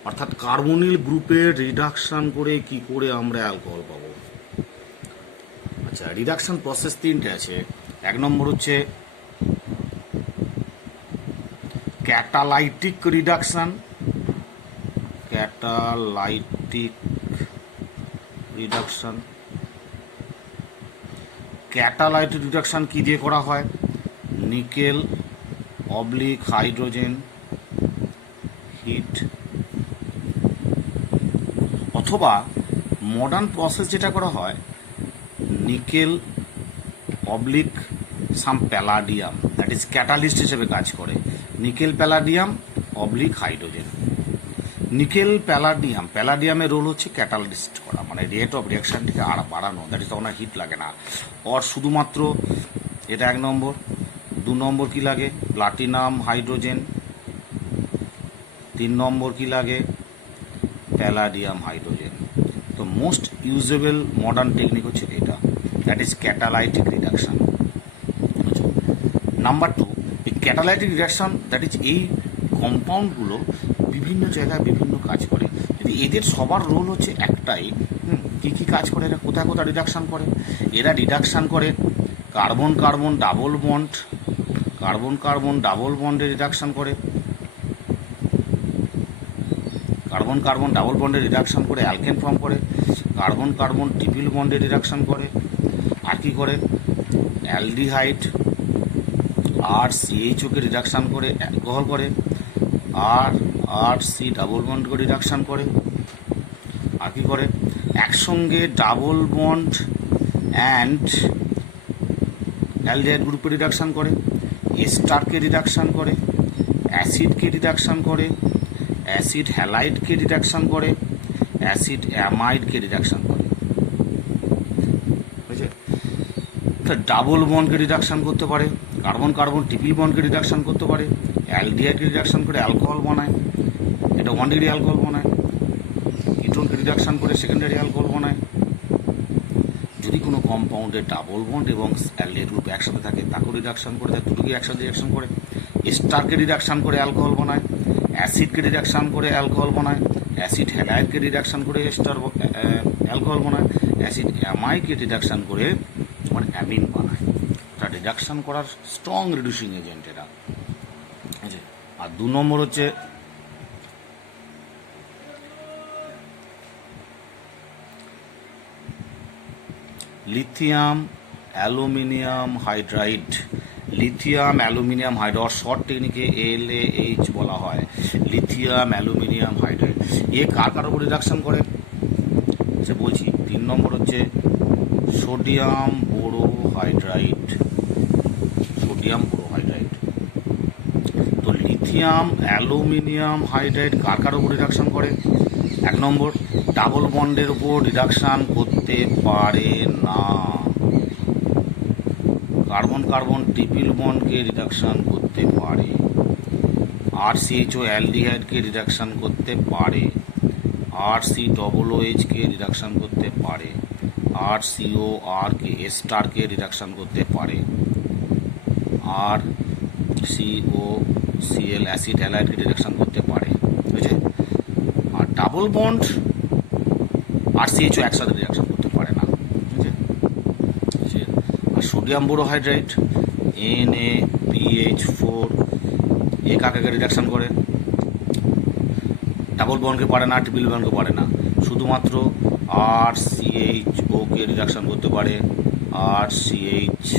অর্থাৎ কার্বনিল গ্রুপের রিডাকশান করে কি করে আমরা অ্যালকোহল পাবো। আচ্ছা, রিডাকশান প্রসেস 3টে আছে। 1 নম্বর হচ্ছে catalytic reduction, catalytic reduction. Catalytic reduction কী দিয়ে করা হয়? নিকেল অবলিক হাইড্রোজেন হিট, অথবা মডার্ন প্রসেস যেটা করা হয় nickel oblique some palladium, that is catalyst হিসেবে কাজ করে। Nickel palladium oblique hydrogen. Nickel palladium, প্যালাডিয়ামের রোল হচ্ছে ক্যাটালিস্ট করা, মানে রেট অফ রিয়াকশানটিকে আর বাড়ানো, দ্যাট ইজ তখন আর হিট লাগে না। ওর শুধুমাত্র এটা 1 নম্বর। 2 নম্বর কি লাগে? Platinum hydrogen. 3 নম্বর কি লাগে? Palladium hydrogen. তো মোস্ট ইউজেবল মডার্ন টেকনিক হচ্ছে এটা, that is catalytic reduction. Number 2, এই ক্যাটালাইটিক রিডাকশান, দ্যাট ইজ এই কম্পাউন্ডগুলো বিভিন্ন জায়গায় বিভিন্ন কাজ করে। যদি এদের সবার রোল হচ্ছে একটাই, কী কী কাজ করে, এরা কোথায় কোথায় রিডাকশান করে? এরা রিডাকশান করে carbon carbon double bond, carbon carbon double বন্ডে রিডাকশান করে, কার্বন কার্বন ডাবল বন্ডে রিডাকশান করে অ্যালকেন ফর্ম করে, কার্বন কার্বন ট্রিপল বন্ডে রিডাকশান করে, আর কি করে অ্যালডিহাইড আর CHOকে রিডাকশান করে অ্যালকোহল করে, আর সি ডাবল বন্ড করে রিডাকশান করে, আর কি করে একসঙ্গে ডাবল বন্ড অ্যান্ড অ্যালডিহাইড গ্রুপে রিডাকশান করে, এস্টারকে রিডাকশান করে, অ্যাসিডকে রিডাকশান করে, অ্যাসিড হ্যালাইডকে রিডাকশান করে, অ্যাসিড অ্যামাইডকে রিডাকশান করে। বুঝেছে? ডাবল বন্ডকে রিডাকশান করতে পারে, কার্বন কার্বন ট্রিপল বন্ডকে রিডাকশান করতে পারে, অ্যালডিহাইডকে রিডাকশান করে অ্যালকোহল বানায়, এটা 1 ডিগ্রি অ্যালকোহল বানায়, কিটোনকে রিডাকশান করে সেকেন্ডারি অ্যালকোহল বানায়। যদি কোনো কম্পাউন্ডে ডাবল বন্ড এবং অ্যালডিহাইড গ্রুপ একসাথে থাকে তাকেও রিডাকশান করে, তার দুটোকে একসাথে রিডাকশান করে। এস্টারকে রিডাকশান করে অ্যালকোহল বানায়, অ্যাসিডকে রিডাকশান করে অ্যালকোহল বানায়, অ্যাসিড হ্যালাইডকে রিডাকশান করে এস্টার অ্যালকোহল বানায়, অ্যাসিড অ্যামাইডকে রিডাকশান করে মানে অ্যামিন বানায়। এটা রিডাকশান করার স্ট্রং রিডিউসিং এজেন্ট এটা। আছে। আর 2 নম্বর হচ্ছে lithium aluminium hydride, lithium aluminium hydride, short টেকনিকে LAH বলা হয়, লিথিয়াম অ্যালুমিনিয়াম হাইড্রাইড। কার কার উপর রিডাকশান করে সে বলছি। 3 নম্বর হচ্ছে সোডিয়াম বোরোহাইড্রাইড, সোডিয়াম বোরোহাইড্রাইড। তো লিথিয়াম অ্যালুমিনিয়াম হাইড্রাইড কার কার উপর রিডাকশান করে? এক নম্বর, ডাবল বন্ডের উপর রিডাকশান করতে পারে না। কার্বন কার্বন ট্রিপল বন্ডকে রিডাকশান করতে পারে। RCHO অ্যালডিহাইডকে রিডাকশান করতে পারে। RCOOH-কে রিডাকশান করতে পারে। RCOR-কে এস্টারকে রিডাকশান করতে পারে। RCOCl অ্যাসিড হ্যালাইডকে রিডাকশান করতে পারে, বুঝেছে? আর ডাবল বন্ড RCHO একসাথে রিডাকশান করতে পারে না, বুঝেছে? আর সোডিয়াম বোরোহাইড্রাইড NaPH4 কাকে রিডাকশান করে? ডাবল বন্ডকে পারে না, ট্রিপল বন্ডকে পারে না, শুধুমাত্র RCHO-কে রিডাকশান করতে পারে। RCH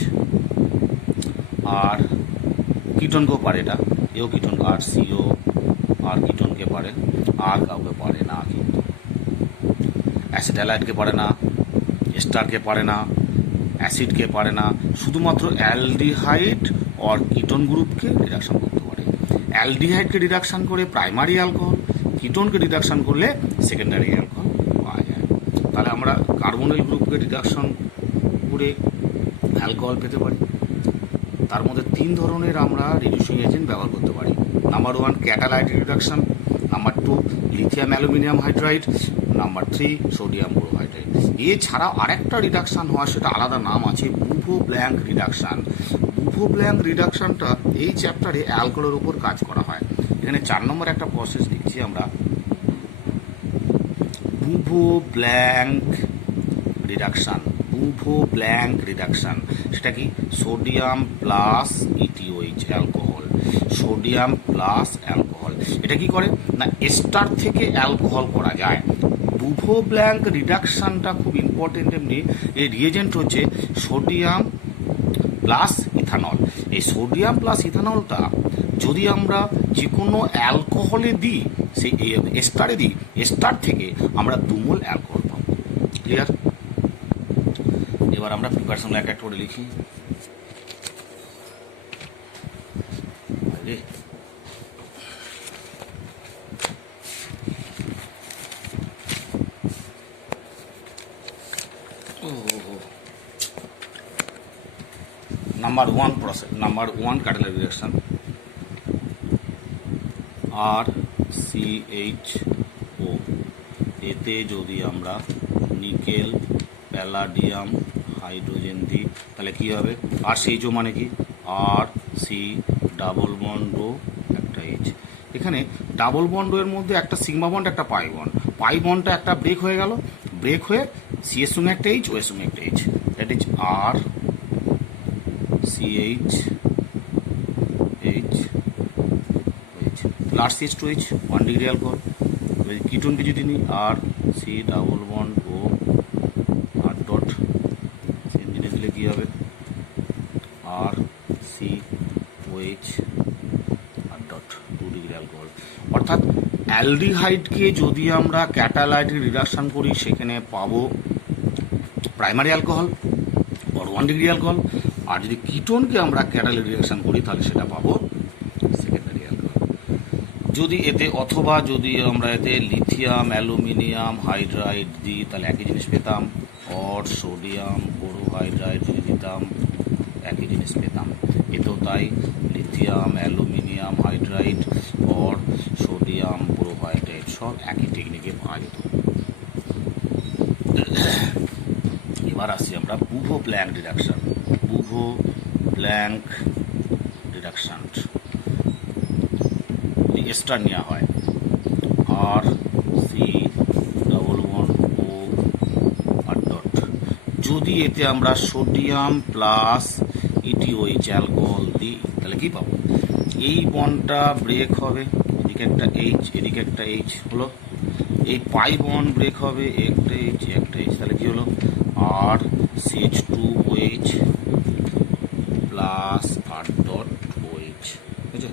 আর কিটোনকেও পারে, এটা এও কিটোন, RCO আর কিটোনকে পারে, আর কাউকে পারে না। কিন্তু অ্যাসিড হ্যালাইডকে পারে না, এস্টারকে পারে না, অ্যাসিডকে পারে না, শুধুমাত্র অ্যালডিহাইড আর কিটোন গ্রুপকে রিডাকশান করতে পারে। অ্যালডিহাইডকে রিডাকশান করে প্রাইমারি অ্যালকোহল, কিটোনকে রিডাকশান করলে সেকেন্ডারি অ্যালকোহল পাওয়া যায়। তাহলে আমরা কার্বনাইল গ্রুপকে রিডাকশান করে অ্যালকোহল পেতে পারি। তার মধ্যে 3 ধরনের আমরা রিডিউসিং এজেন্ট ব্যবহার করতে পারি। Number 1 catalytic reduction, number 2 lithium aluminium hydride, number 3 sodium borohydride. এছাড়াও আরেকটা রিডাকশান হয়, সেটা আলাদা নাম আছে, বুভো ব্ল্যাঙ্ক রিডাকশান। বুভো ব্ল্যাঙ্ক রিডাকশানটা এই চ্যাপ্টারে অ্যালকোহলের উপর কাজ করা হয়। এখানে 4 নম্বর একটা প্রসেস লিখছি আমরা, বুভো ব্ল্যাঙ্ক রিডাকশান। বুভো ব্ল্যাঙ্ক রিডাকশান সেটা কি? Sodium plus ETOH alcohol, sodium plus alcohol. এটা কি করে না, এস্টার থেকে অ্যালকোহল করা যায়। বুভো ব্ল্যাঙ্ক রিডাকশানটা খুব ইম্পর্টেন্ট। এমনি এই রিয়েজেন্ট হচ্ছে সোডিয়াম প্লাস ইথানল। এই সোডিয়াম প্লাস ইথানলটা যদি আমরা যে কোনো অ্যালকোহলে দিই, সেই এস্টারে দিই, এস্টার থেকে আমরা 2 মোল অ্যালকোহল পাবো। ক্লিয়ার? এবার আমরা প্রিপারেশন এক একটা করে লিখি। Number 1 process, number 1 catalytic reaction RCHO। এতে যদি আমরা নিকেল প্যালাডিয়াম হাইড্রোজেন দিই তাহলে কি হবে? RCHO মানে কি? RC ডাবল বন্ড ও একটা H। এখানে ডাবল বন্ডের মধ্যে একটা সিগমা বন্ড, একটা পাই বন্ড। পাই বন্ডটা একটা ব্রেক হয়ে গেল, ব্রেক হয়ে সি এর সঙ্গে একটা H, ও এর সঙ্গে একটা H, that is RCH H RCH2H 1 degree alcohol. কিটোনকে যদি নিই RC double bond O R dot, same জিনিস দিলে কী হবে? RCOH আর ডট 2 ডিগ্রি অ্যালকোহল। অর্থাৎ অ্যালডিহাইডকে যদি আমরা ক্যাটালাইট রিডাকশন করি সেখানে পাবো প্রাইমারি অ্যালকোহল আর 1 ডিগ্রি অ্যালকোহল। আর যদি কিটোনকে আমরা ক্যাটালাইট রিডাকশন করি তাহলে সেটা পাবো সেকেন্ডারি অ্যালকোহল। যদি এতে অথবা যদি আমরা এতে লিথিয়াম অ্যালুমিনিয়াম হাইড্রাইড দিই তাহলে একই জিনিস পেতাম, অর সোডিয়াম বোরোহাইড্রাইড যদি দিতাম একই জিনিস পেতাম। এতেও তাই, lithium aluminium hydride or sodium borohydride সব একই টেকনিকে পাওয়া যেত। এবার আসছি আমরা বুভো ব্ল্যাঙ্ক রিডাকশন। বুভো ব্ল্যাঙ্ক রিডাকশন এস্টার নেওয়া হয় RC double bond O R dot. যদি এতে আমরা সোডিয়াম প্লাস ETOH অ্যালকোহল দিই তাহলে কি পাবো? এই বন্ডটা ব্রেক হবে, এদিকে একটা H এদিকে একটা H হলো, এই পাই বন্ড ব্রেক হবে, একটা H একটা H, তাহলে কি হলো? RCH2OH plus R dot OH, বুঝছো?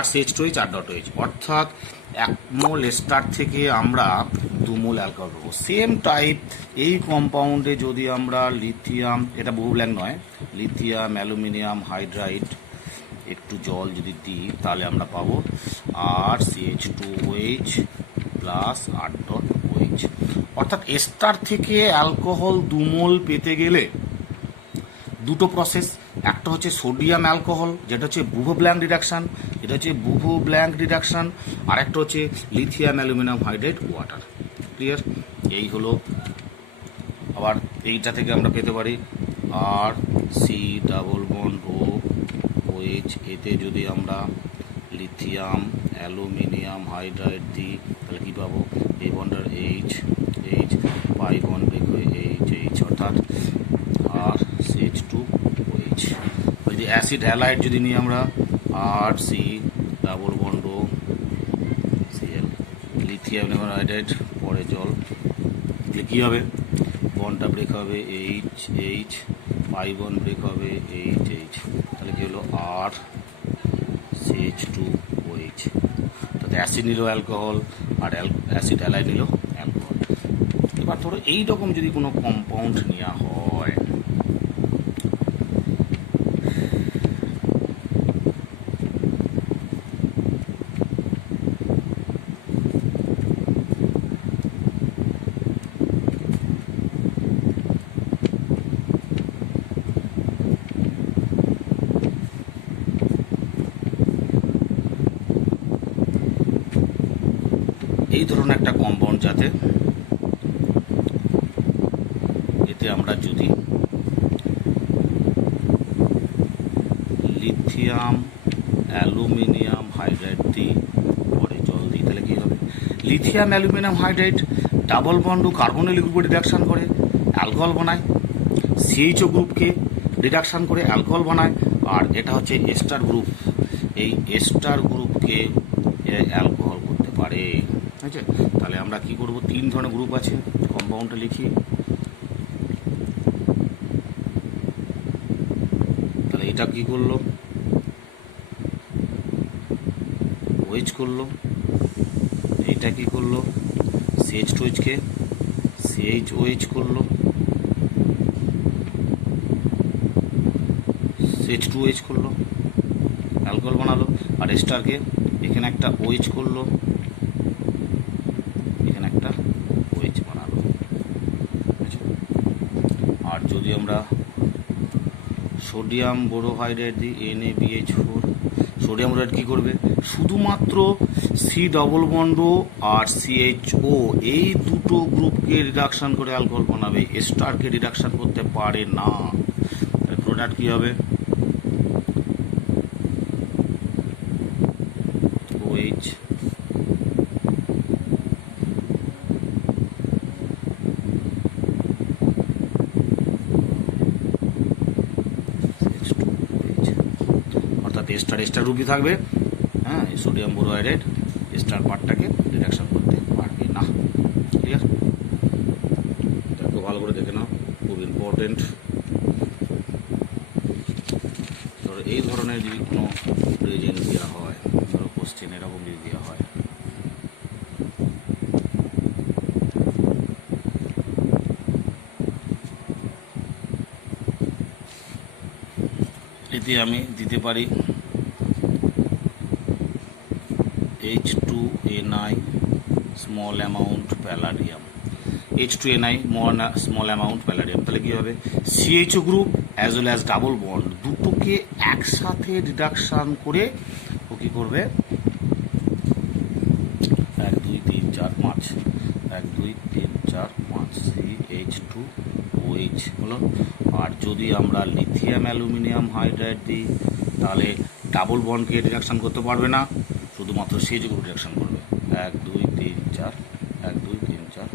RCH2OH আর ডট OH। অর্থাৎ 1 মোল এস্টার থেকে আমরা 2 মোল অ্যালকোহল পাবো। সেম টাইপ এই কম্পাউন্ডে যদি আমরা লিথিয়াম, এটা বহু ব্ল্যাঙ্ক নয়, লিথিয়াম অ্যালুমিনিয়াম হাইড্রাইড একটু জল যদি দিই তাহলে আমরা পাবো RCH2OH প্লাস R.OH। অর্থাৎ এস্টার থেকে অ্যালকোহল 2 মোল পেতে গেলে দুটো প্রসেস, একটা হচ্ছে সোডিয়াম অ্যালকোহল যেটা হচ্ছে বুভো ব্ল্যাঙ্ক রিডাকশান, এটা হচ্ছে বুভো ব্ল্যাঙ্ক রিডাকশান, আর একটা হচ্ছে lithium aluminium hydride water. Clear? এই হলো। আবার এইটা থেকে আমরা পেতে পারি RC⋯OH। এতে যদি আমরা লিথিয়াম অ্যালুমিনিয়াম হাইড্রাইড দিই তাহলে কী পাবো? এই বন্ডার H H, pi bond break হয়ে এইচ অর্থাৎ RCH2OH। যদি অ্যাসিড হ্যালাইড যদি নিই আমরা RC⋯Cl, লিথিয়াম হাইড্রাইড পরে জল, তাহলে কী হবে? বন্ডটা ব্রেক হবে এইচ, পাই বন্ড ব্রেক হবে এইচ, তাহলে কী হলো? RCH2OH। তাতে অ্যাসিড নিল অ্যালকোহল আর অ্যাসিড হ্যালাইড নিল অ্যালকোহল। এবার ধরো এইরকম যদি কোনো কম্পাউন্ড নেওয়া হয়, এই ধরনের একটা কম্পাউন্ড যাতে এতে আমরা যদি লিথিয়াম অ্যালুমিনিয়াম হাইড্রাইড দিই পরে জল দিই তাহলে কী হবে? Lithium aluminium hydride double bond O carbonyl গ্রুপে রিডাকশান করে অ্যালকোহল বানায়, CHO গ্রুপকে রিডাকশান করে অ্যালকোহল বানায়, আর এটা হচ্ছে এস্টার গ্রুপ, এই এস্টার গ্রুপকে অ্যালকোহল করতে পারে। ঠিক আছে? তাহলে আমরা কি করব? 3 ধরনের গ্রুপ আছে, কম্পাউন্ডটা লিখি। তাহলে এটা কি করলো? OH করলো। এইটা কি করলো? CH2OH কে CHOH করলো, CH2OH করলো, অ্যালকোহল বানালো। আর এস্টারকে এখানে একটা OH করলো, এখানে একটা OH বানালো। আর যদি আমরা সোডিয়াম বোরোহাইড্রাইড দিই NaBH4, সোডিয়াম বোরোহাইড কী করবে? শুধুমাত্র C⋯ আর CHO এই দুটো গ্রুপকে রিডাকশান করে অ্যালকোহল বানাবে, এস্টারকে রিডাকশান করতে পারে না। প্রোডাক্ট কী হবে? OH অর্থাৎ এস্টার রূপই থাকবে। হ্যাঁ, সোডিয়াম বোরোহাইড্রাইড এস্টার পার্টটাকে রিডাকশান করতে পারবে না। ক্লিয়ার? দেখো ভালো করে দেখে নাও, খুব ইম্পর্টেন্ট। ধরো এই ধরনের যদি কোনো রিয়েজেন্ট দেওয়া হয়, ধরো কোশ্চেন এরকম যদি দেওয়া হয়, এতে আমি দিতে পারি H2Ni small amount palladium, H2Ni small amount palladium. তাহলে কী হবে? CHO group as well as double bond দুটোকে একসাথে রিডাকশান করে ও কী করবে? 1 2 3 4 5 1 2 3 4 5 CH2OH হলো। আর যদি আমরা লিথিয়াম অ্যালুমিনিয়াম হাইড্রাইড দিই তাহলে ডাবল বন্ডকে রিডাকশান করতে পারবে না, শুধুমাত্র CHO গ্রুপ রিডাকশান করবে। 1 2 3 4 1 2 3 4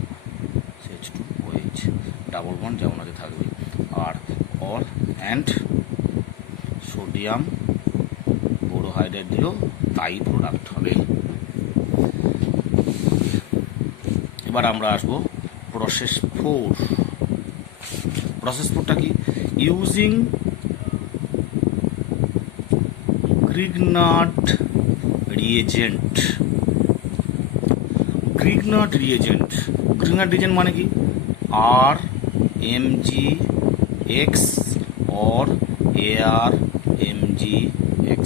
CH2OH, ডাবল বন্ড যেমন আগে থাকবে। আর অর অ্যান্ড সোডিয়াম বোরোহাইড্রাইড দিলেও তাই প্রোডাক্ট হবে। এবার আমরা আসবো প্রসেস 4। প্রসেস 4টা কি? Using Grignard reagent. Grignard reagent মানে কি? RMgX or ARMgX,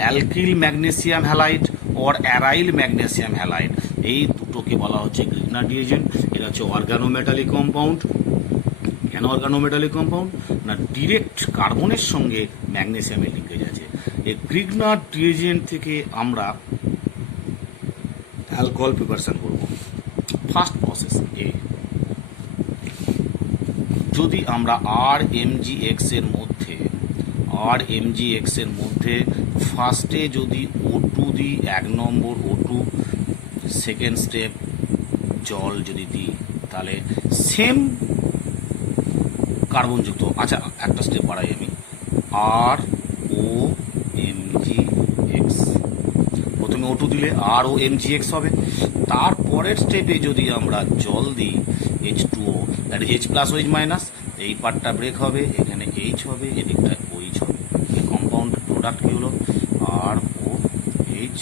alkyl magnesium halide or aryl magnesium halide, এই দুটোকে বলা হচ্ছে গ্রিগনার রিয়েজেন্ট। এটা হচ্ছে অর্গানোমেটালিক কম্পাউন্ড। কেন অর্গানোমেটালিক কম্পাউন্ড? না ডিরেক্ট কার্বনের সঙ্গে ম্যাগনেসিয়ামের লিঙ্কেজ আছে। এই গ্রিগনার রিয়েজেন্ট থেকে আমরা অ্যালকোহল প্রিপারেশন করব। ফার্স্ট প্রসেস এ, যদি আমরা RMgX এর মধ্যে ফার্স্টে যদি O2 দিই, 1 নম্বর O2, সেকেন্ড স্টেপ জল যদি দিই, তাহলে সেম কার্বনযুক্ত, আচ্ছা একটা স্টেপ বাড়াই আমি, ROMgX, প্রথমে O2 দিলে ROMgX হবে। তারপরের স্টেপে যদি আমরা জল দিই H2O, that is H plus OH minus, এই পার্টটা ব্রেক হবে, এখানে H হবে, এদিকটা OH হবে। এই কম্পাউন্ডের প্রোডাক্ট কী হলো? ROH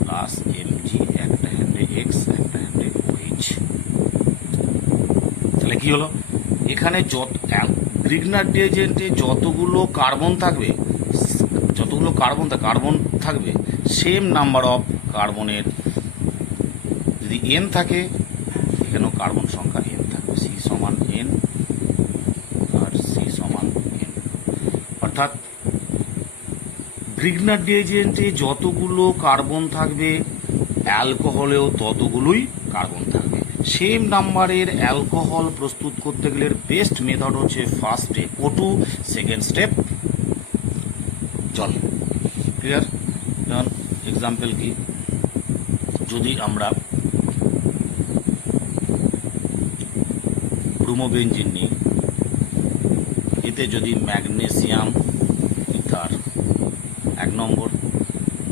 প্লাস Mg, একটা হ্যান্ডে X, একটা হ্যান্ডে OH। তাহলে কী হলো? এখানে গ্রিগনার রিয়েজেন্টে যতগুলো কার্বন থাকবে সেম নাম্বার অফ কার্বনের, যদি N থাকে এখানেও কার্বন সংখ্যা N থাকবে, C সমান N আর C সমান N। অর্থাৎ গ্রিগনার রিয়েজেন্টে যতগুলো কার্বন থাকবে অ্যালকোহলেও ততগুলোই কার্বন থাকবে। সেম নাম্বারের অ্যালকোহল প্রস্তুত করতে গেলে বেস্ট মেথড হচ্ছে first step O2, second step জল। ক্লিয়ার? যেমন এক্সাম্পল কি, যদি আমরা ব্রোমোবেনজিন নিই, এতে যদি ম্যাগনেসিয়াম ইথার 1 নম্বর,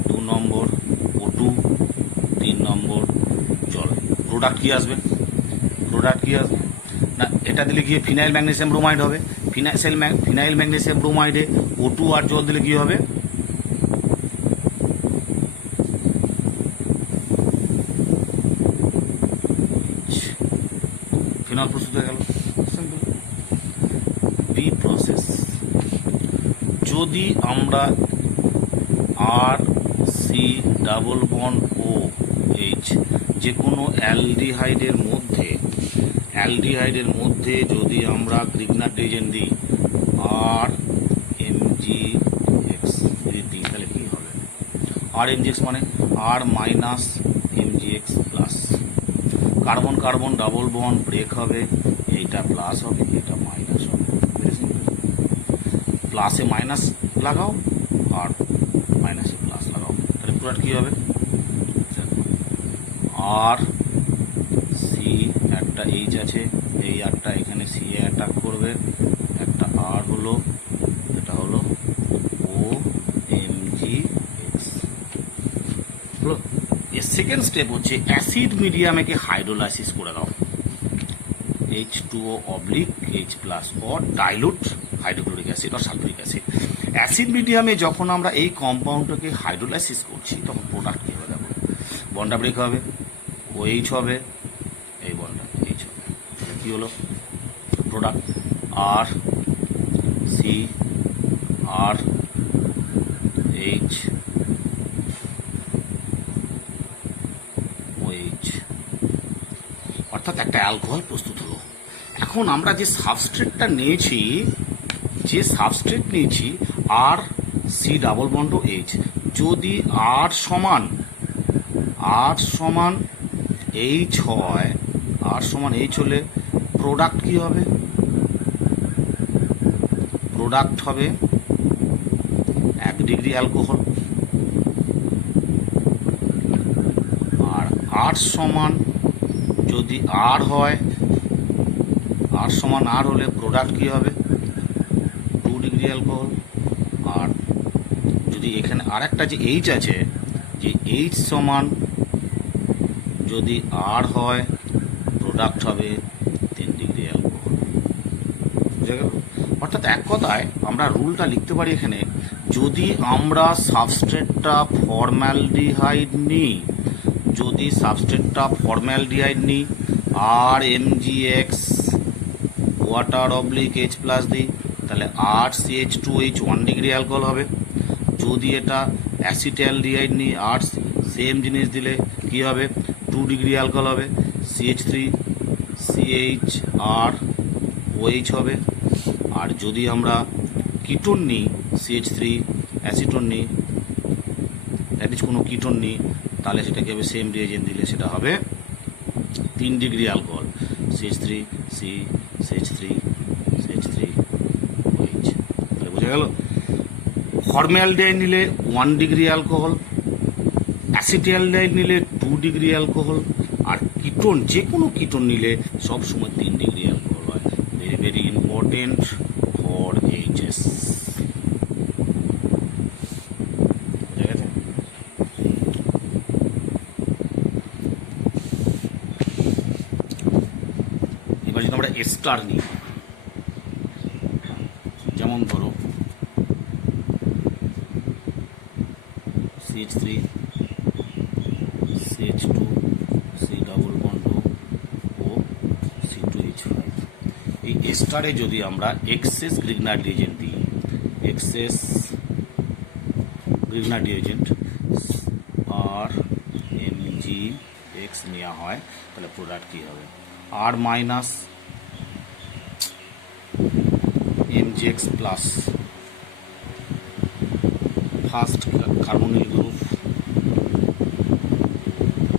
2 নম্বর O2, 3 নম্বর জল, প্রোডাক্ট কি আসবে? না এটা দিলে কি ফিনাইল ম্যাগনেসিয়াম ব্রোমাইড হবে। ফিনাইল ম্যাগনেসিয়াম ব্রোমাইডে O2 আর জল দিলে কি হবে? ফিনল প্রস্তুত হয়ে গেল। বি প্রসেস, যদি আমরা RC≡OH যে কোনো অ্যালডিহাইডের মধ্যে যদি আমরা গ্রিগনার রিয়েজেন্ট দিই RMgX যদি দিই, তাহলে কি হবে? RMgX মানে R minus MgX plus, carbon carbon double bond break হবে, এইটা প্লাস হবে, এটা মাইনাস হবে। প্লাসে মাইনাস লাগাও আর মাইনাসে প্লাস লাগাও, তাহলে প্রোডাক্ট কী হবে? আর সি, একটা H আছে, এই আরটা এখানে সি এ অ্যাটাক করবে, একটা আর হলো, এটা হলো OMgX হলো। এর সেকেন্ড স্টেপ হচ্ছে অ্যাসিড মিডিয়ামকে হাইড্রোলাইসিস করে দাও, H2O/H plus or dilute hydrochloric acid আর সালফিউরিক অ্যাসিড। অ্যাসিড মিডিয়ামে যখন আমরা এই কম্পাউন্ডটাকে হাইড্রোলাইসিস করছি, তখন প্রোডাক্ট কী হবে? দেখো, বন্ডটা ব্রেক হবে, OH হবে, এই বন্ডটা H হবে, কী হলো? প্রোডাক্ট আর সি আর H OH, অর্থাৎ একটা অ্যালকোহল প্রস্তুত হলো। এখন আমরা যে সাবস্ট্রেট নিয়েছি আর সি ডাবল বন্ড H, যদি আর সমান H হয়, হলে প্রোডাক্ট কি হবে? প্রোডাক্ট হবে 1 ডিগ্রি অ্যালকোহল। আর আর সমান যদি আর হয়, আর হলে প্রোডাক্ট কি হবে? 2 ডিগ্রি অ্যালকোহল। আর যদি এখানে আর একটা যে H আছে, যে H সমান যদি আর হয়, প্রোডাক্ট হবে 3 ডিগ্রি অ্যালকোহল। বুঝে গেল? অর্থাৎ এক কথায় আমরা রুলটা লিখতে পারি এখানে, যদি আমরা সাবস্ট্রেটটা ফর্মালডিহাইড নিই, RMgX ওয়াটার/H প্লাস দিই, তাহলে RCH2H 1 ডিগ্রি অ্যালকোহল হবে। যদি এটা অ্যাসিটালডিহাইড নিই, RC সেম জিনিস দিলে কি হবে, 2 ডিগ্রি অ্যালকোহল হবে, CH3 CH আর OH হবে। আর যদি আমরা কিটোন নিই, CH3 অ্যাসিটোন নিই, দ্যাট ইজ কোনো কিটোন নিই, তাহলে সেটা কি হবে, সেম রিয়েজেন্ট দিলে সেটা হবে 3 degree alcohol, CH3 C CH3 CH3 OH। তাহলে বোঝা গেল। ফর্মালডিহাইড নিলে 1 ডিগ্রি অ্যালকোহল, অ্যাসিটালডিহাইড নিলে 2 ডিগ্রি অ্যালকোহল, আর কিটোন যে কোনো কিটোন নিলে সব সময় 3 ডিগ্রি অ্যালকোহল হয়। Very very important for HS. ঠিক আছে। এবার যদি আমরা এস্টার নিই, যেমন ধরো CH3 CH2 C double bond O C2H5। এই এস্টারে যদি আমরা এক্সেস গ্রিগনার ডিএজেন্ট দিই, excess Grignard reagent R MgX নেওয়া হয়, তাহলে প্রোডাক্ট কী হবে, R minus MgX plus first carbonyl group,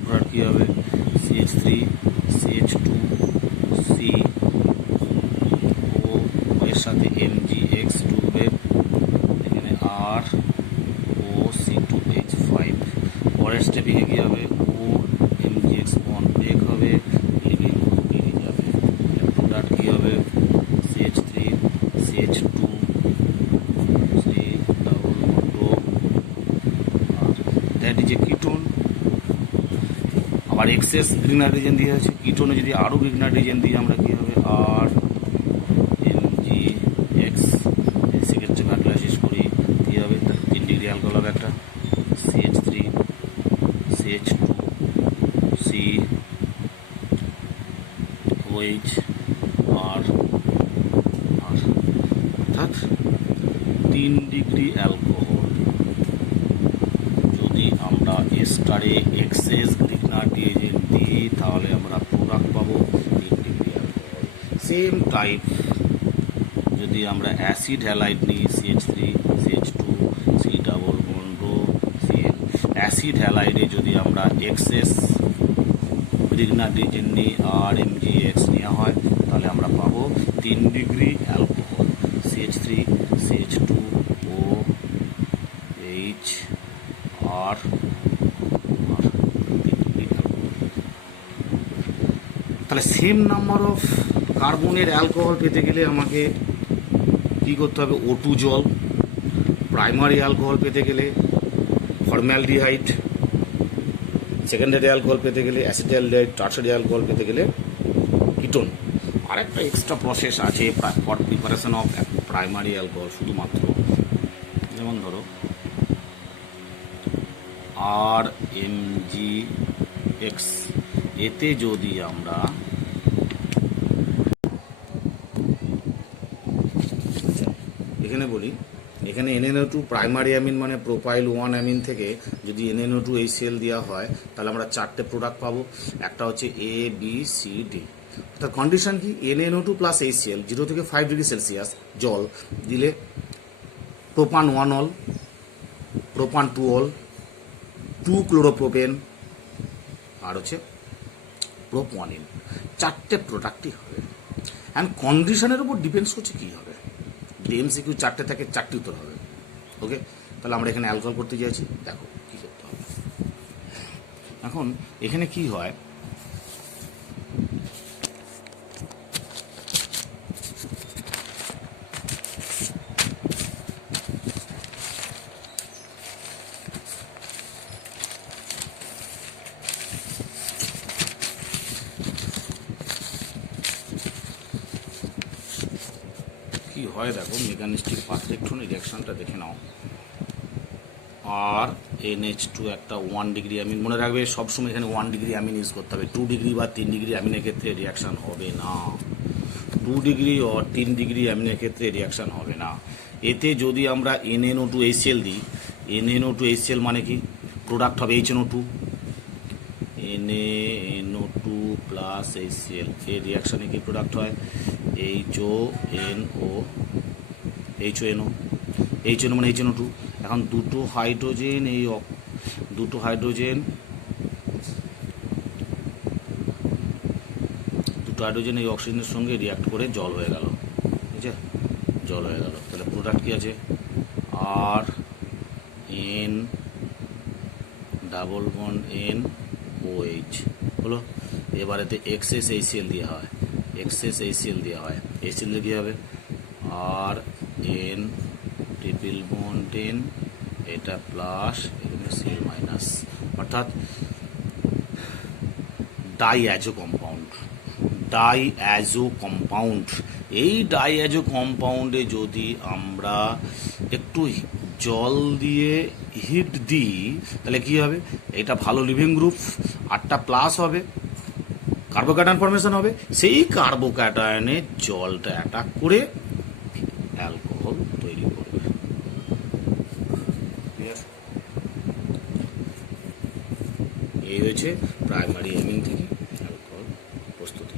product কী হবে, CH3 CH2 C ও এর সাথে MgX ডুববে, এখানে R ও C2H5। পরের স্টেপিংয়ে কী হবে, ও MgX বন্ড ব্রেক হবে, লিভিং গ্রুপ বেরিয়ে যাবে, প্রোডাক্ট কী হবে, CH3 CH2 C double bond আর দ্যাট ইজ এ কিটোন। আবার এক্সেস গ্রিগনার ডিজেন দিয়ে আছে, কিটোনে যদি আরও গ্রিগনার ডিজেন দিই আমরা কী হবে, আর MgX সেকেন্ডে কাটলা শেষ করি, কী হবে, 3 ডিগ্রি অ্যালকোহল হবে একটা, CH3 CH2 C OH আর অর্থাৎ 3 ডিগ্রি অ্যালকোহল। যদি আমরা এস্টারে এক্সেস গ্রিগনার ডিএজেন্ট দিই তাহলে আমরা প্রোডাক্ট পাবো 3 ডিগ্রি অ্যালকোহল। সেম টাইপ যদি আমরা অ্যাসিড হ্যালাইড নিই, CH3 CH2 C double bond CN, acid হ্যালাইডে যদি আমরা এক্সেস গ্রিগনার ডিএজেন্ট নিই আর MgX নেওয়া হয়, তাহলে আমরা পাবো 3 ডিগ্রি অ্যালকোহল, CH3 CH2 ও H আর 3 ডিগ্রি অ্যালকোহল। তাহলে সেম নাম্বার অফ কার্বনের অ্যালকোহল পেতে গেলে আমাকে কী করতে হবে, O2 জল। প্রাইমারি অ্যালকোহল পেতে গেলে ফর্মালডিহাইড, সেকেন্ডারি অ্যালকোহল পেতে গেলে অ্যাসিটালডিহাইড, টারশারি অ্যালকোহল পেতে গেলে কিটোন। আরেকটা এক্সট্রা প্রসেস আছে for preparation of primary alcohol শুধুমাত্র, যেমন ধরো RMgX, এতে যদি আমরা এখানে বলি, এখানে NNO2 প্রাইমারি অ্যামিন মানে প্রোপাইল 1 অ্যামিন থেকে যদি NNO2 HCl দেওয়া হয় তাহলে আমরা 4টে প্রোডাক্ট পাবো। একটা হচ্ছে ABCD। তার কন্ডিশন কি, NNO2 প্লাস HCl 0 থেকে 5 ডিগ্রি সেলসিয়াস জল দিলে প্রোপান 1 অল, প্রোপান 2 অল, 2 ক্লোরোপ্রোপেন আর হচ্ছে প্রোপনিন, 4টে প্রোডাক্টই হবে। অ্যান্ড কন্ডিশনের উপর ডিপেন্ডস করছে কী হবে। MCQ 4টে থাকে, 4টি উত্তর হবে। ওকে, তাহলে আমরা এখানে অ্যালকোহল করতে চাইছি, দেখো কী করতে হবে। এখন এখানে কি হয়, কি হয় দেখো, মেকানিস্টিক পাথে একটু রিয়াকশনটা দেখে নাও। আর NH2 একটা 1 ডিগ্রি অ্যামিন, মনে রাখবে সবসময় এখানে 1 ডিগ্রি অ্যামিন ইউজ করতে হবে। 2 ডিগ্রি বা 3 ডিগ্রি অ্যামিনের ক্ষেত্রে রিয়াকশান হবে না। 2 ডিগ্রি ও 3 ডিগ্রি অ্যামিনের ক্ষেত্রে রিয়াকশান হবে না। এতে যদি আমরা NNO2 HCl দিই, NNO2 HCl মানে কি, প্রোডাক্ট হবে HNO2, NaNO2 প্লাস HCl। এই রিয়াকশানে কি প্রোডাক্ট হয়? HONO, HNO মানে HNO2। এখন দুটো হাইড্রোজেন এই অক্সিজেনের সঙ্গে রিয়াক্ট করে জল হয়ে গেল, ঠিক আছে? জল হয়ে গেল, তাহলে প্রোডাক্ট কি আছে? আর এন ডাবল বন্ড NOH হলো। এবারেতে এক্সেস HCl দেওয়া হয়, HCl দিলে কী হবে? আর এন ট্রিপল বন্ড N, এটা প্লাস, এখানে Cl মাইনাস, অর্থাৎ ডাইঅ্যাজো কম্পাউন্ড। এই ডাইঅ্যাজো কম্পাউন্ডে যদি আমরা একটু জল দিয়ে হিট দিই তাহলে কি হবে? এটা ভালো লিভিং গ্রুপ, 8টা প্লাস হবে, কার্বোক্যাটায়ন ফর্মেশন হবে। সেই কার্বোক্যাটায়নে জলটা অ্যাটাক করে অ্যালকোহল তৈরি করবে। এই হয়েছে প্রাইমারি অ্যামিন থেকে অ্যালকোহল প্রস্তুতি।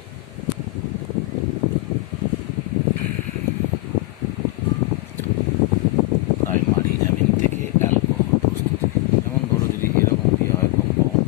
প্রাইমারি অ্যামিন থেকে অ্যালকোহল প্রস্তুতি, যেমন ধরো যদি এরকম দেওয়া হয় কম্পাউন্ড,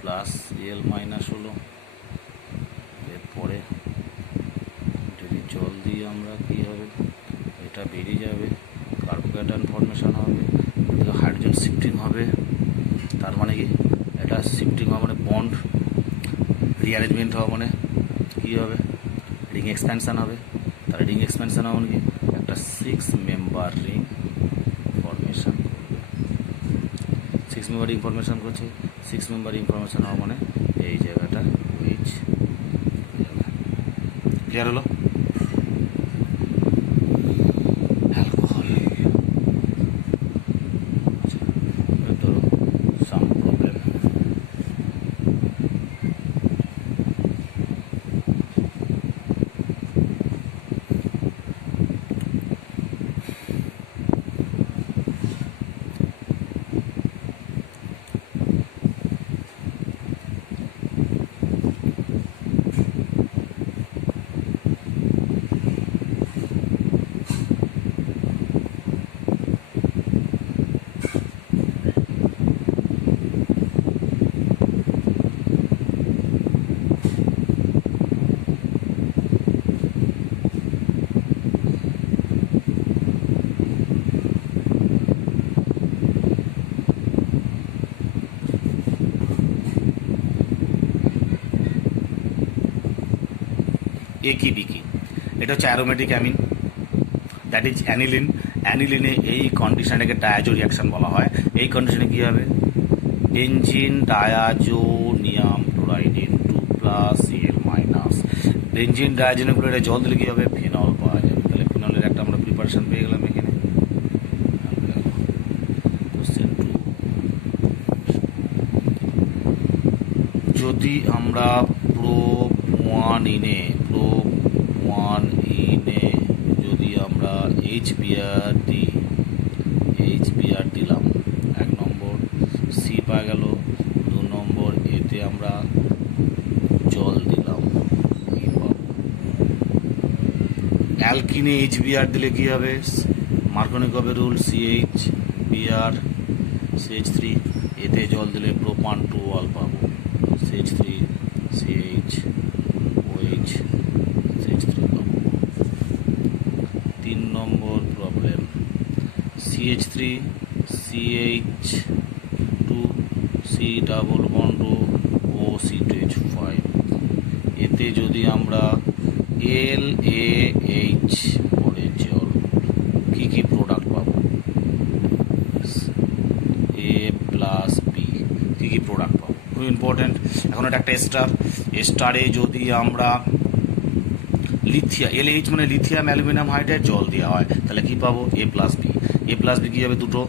প্লাস Cl মাইনাস হলো। এরপরে যদি জল দিয়ে আমরা কী হবে? এটা বেরিয়ে যাবে, কার্বোক্যাটায়ন ফর্মেশন হবে, হাইড্রোজেন শিফটিং হবে। তার মানে কি? এটা শিফটিং হওয়া মানে বন্ড রিঅ্যারেঞ্জমেন্ট হওয়া মানে কী হবে? রিং এক্সপ্যানশান হবে। তাহলে রিং এক্সপ্যানশান হওয়া মানে কি? একটা 6 মেম্বার রিং ফর্মেশন করবে। 6 মেম্বার রিং ফর্মেশন করছে। 6 মেম্বার রিং ফর্মেশন হওয়া মানে এই জায়গাটা H। ক্লিয়ার হলো? অ্যালকোহল ধরো সাম প্রবলেম। একই বিকি, এটা হচ্ছে aromatic amine, that is aniline. অ্যানিলিনে এই কন্ডিশনটাকে ডায়াজো রিয়াকশন বলা হয়। এই কন্ডিশনে কী হবে? Benzene diazonium chloride N2 plus Cl minus. Benzene diazonium ক্লোরাইডে জল দিলে কী হবে? ফিনল পাওয়া যাবে। তাহলে ফিনলের একটা আমরা প্রিপারেশন পেয়ে গেলাম এখানে। যদি আমরা প্রোয়ানিনে যদি আমরা HBr দিলাম, 1 নম্বর সি পাওয়া গেল। 2 নম্বর এতে আমরা জল দিলাম, অ্যালকিনে HBr দিলে কী হবে? মার্কনিকভের রুল, CH3, এতে জল দিলে প্রোপান 2 পাবো, CH3 CH CH3 পাবো। 3 নম্বর problem, CH3 CH2 C double bond O C2H5, এতে যদি আমরা LaH প্লাস বি, কী কী প্রোডাক্ট পাবো, খুব ইম্পর্টেন্ট। এখন এটা একটা স্টার, স্টারে যদি আমরা লিথিয়া LH মানে লিথিয়াম অ্যালুমিনিয়াম হাইড্রাইড জল দেওয়া হয়, তাহলে কী পাবো, এ প্লাস বি। এ প্লাস বি কী হবে, দুটো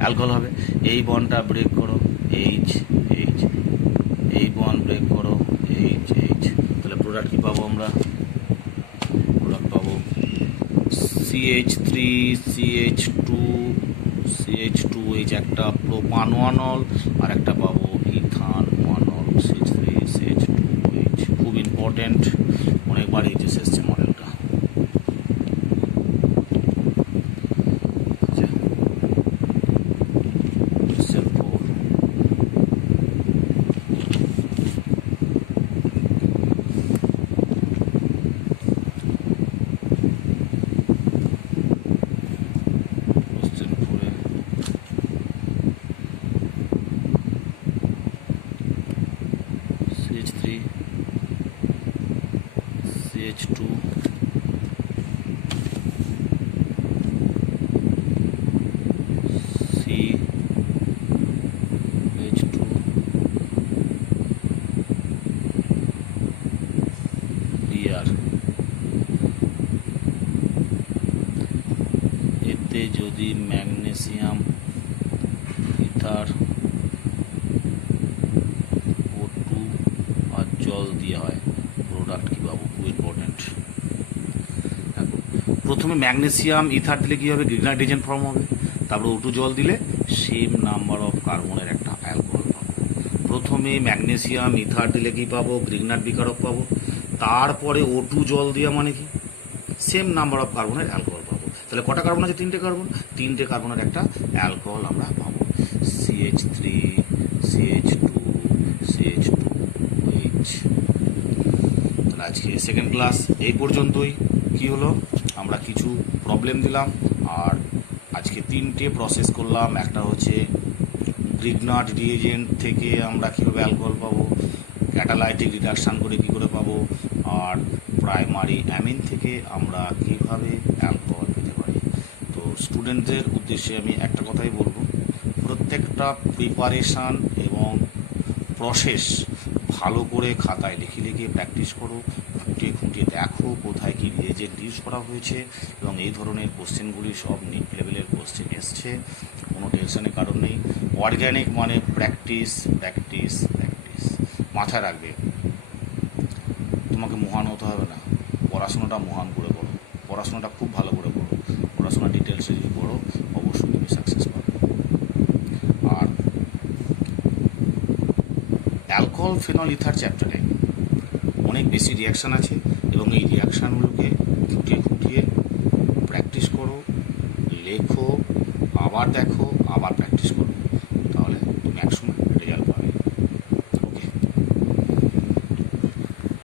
অ্যালকোহল হবে। এই বন্ডটা ব্রেক করো, এইচ এইচ, এই বন্ড ব্রেক করো, এইচ এইচ, তাহলে প্রোডাক্ট কী পাবো আমরা, প্রোডাক্ট পাবো CH3 CH2 CH2H, একটা প্রোপানল আর একটা পাবো ইথানল CH3 CH2H। খুব ইম্পর্টেন্ট, অনেকবার এইচএস এসছে মডেলটা। CH3 CH2 CH2 DR, এতে যদি ম্যাগনেসিয়াম ইথার O2 আর জল দিয়ে হয়, প্রোডাক্ট কী পাবো, খুব ইম্পর্টেন্ট। প্রথমে ম্যাগনেসিয়াম ইথার দিলে কী হবে, গ্রিগনাইট এজেন্ট ফর্ম হবে। তারপরে O2 জল দিলে সেম নাম্বার অফ কার্বনের একটা অ্যালকোহল পাবো। প্রথমে ম্যাগনেসিয়াম ইথার দিলে কী পাবো, গ্রিগনাইট বিকারক পাবো। তারপরে O2 জল দেওয়া মানে কি, সেম নাম্বার অফ কার্বনের অ্যালকোহল পাবো। তাহলে কটা কার্বন আছে, তিনটে কার্বন, তিনটে কার্বনের একটা অ্যালকোহল আমরা পাবো, CH3 CH2 CH2H। তাহলে আজকে সেকেন্ড ক্লাস এই পর্যন্তই। কি হলো, আমরা কিছু প্রবলেম দিলাম আর আজকে তিনটে প্রসেস করলাম। একটা হচ্ছে গ্রিগনাট রিএজেন্ট থেকে আমরা কীভাবে অ্যালকোহল পাবো, ক্যাটালাইটিক রিডাকশান করে কী করে পাবো, আর প্রাইমারি অ্যামিন থেকে আমরা কীভাবে অ্যালকোহল পেতে পারি। তো স্টুডেন্টদের উদ্দেশ্যে আমি একটা কথাই বলবো, প্রত্যেকটা প্রিপারেশান এবং প্রসেস ভালো করে খাতায় লিখে লিখে প্র্যাকটিস করো, খুঁটিয়ে খুঁটিয়ে দেখো কোথায় কী রিএজেন্ট ইউজ করা হয়েছে, এবং এই ধরনের কোশ্চেনগুলি সব নিট লেভেলের কোশ্চেন এসছে, কোনো টেনশনের কারণ নেই। অর্গ্যানিক মানে প্র্যাকটিস প্র্যাকটিস প্র্যাকটিস। মাথায় রাখবে, তোমাকে মহান হতে হবে না, পড়াশোনাটা মহান করে পড়ো, পড়াশোনাটা খুব ভালো করে পড়ো, পড়াশোনা ডিটেলসে যদি পড়ো অবশ্যই তুমি সাকসেস পাবে। আর অ্যালকোহল ফেনল ইথার চ্যাপ্টারে অনেক বেশি রিয়াকশান আছে, এবং এই রিয়াকশানগুলোকে খুঁটিয়ে খুঁটিয়ে প্র্যাকটিস করো, লেখো, আবার দেখো, আবার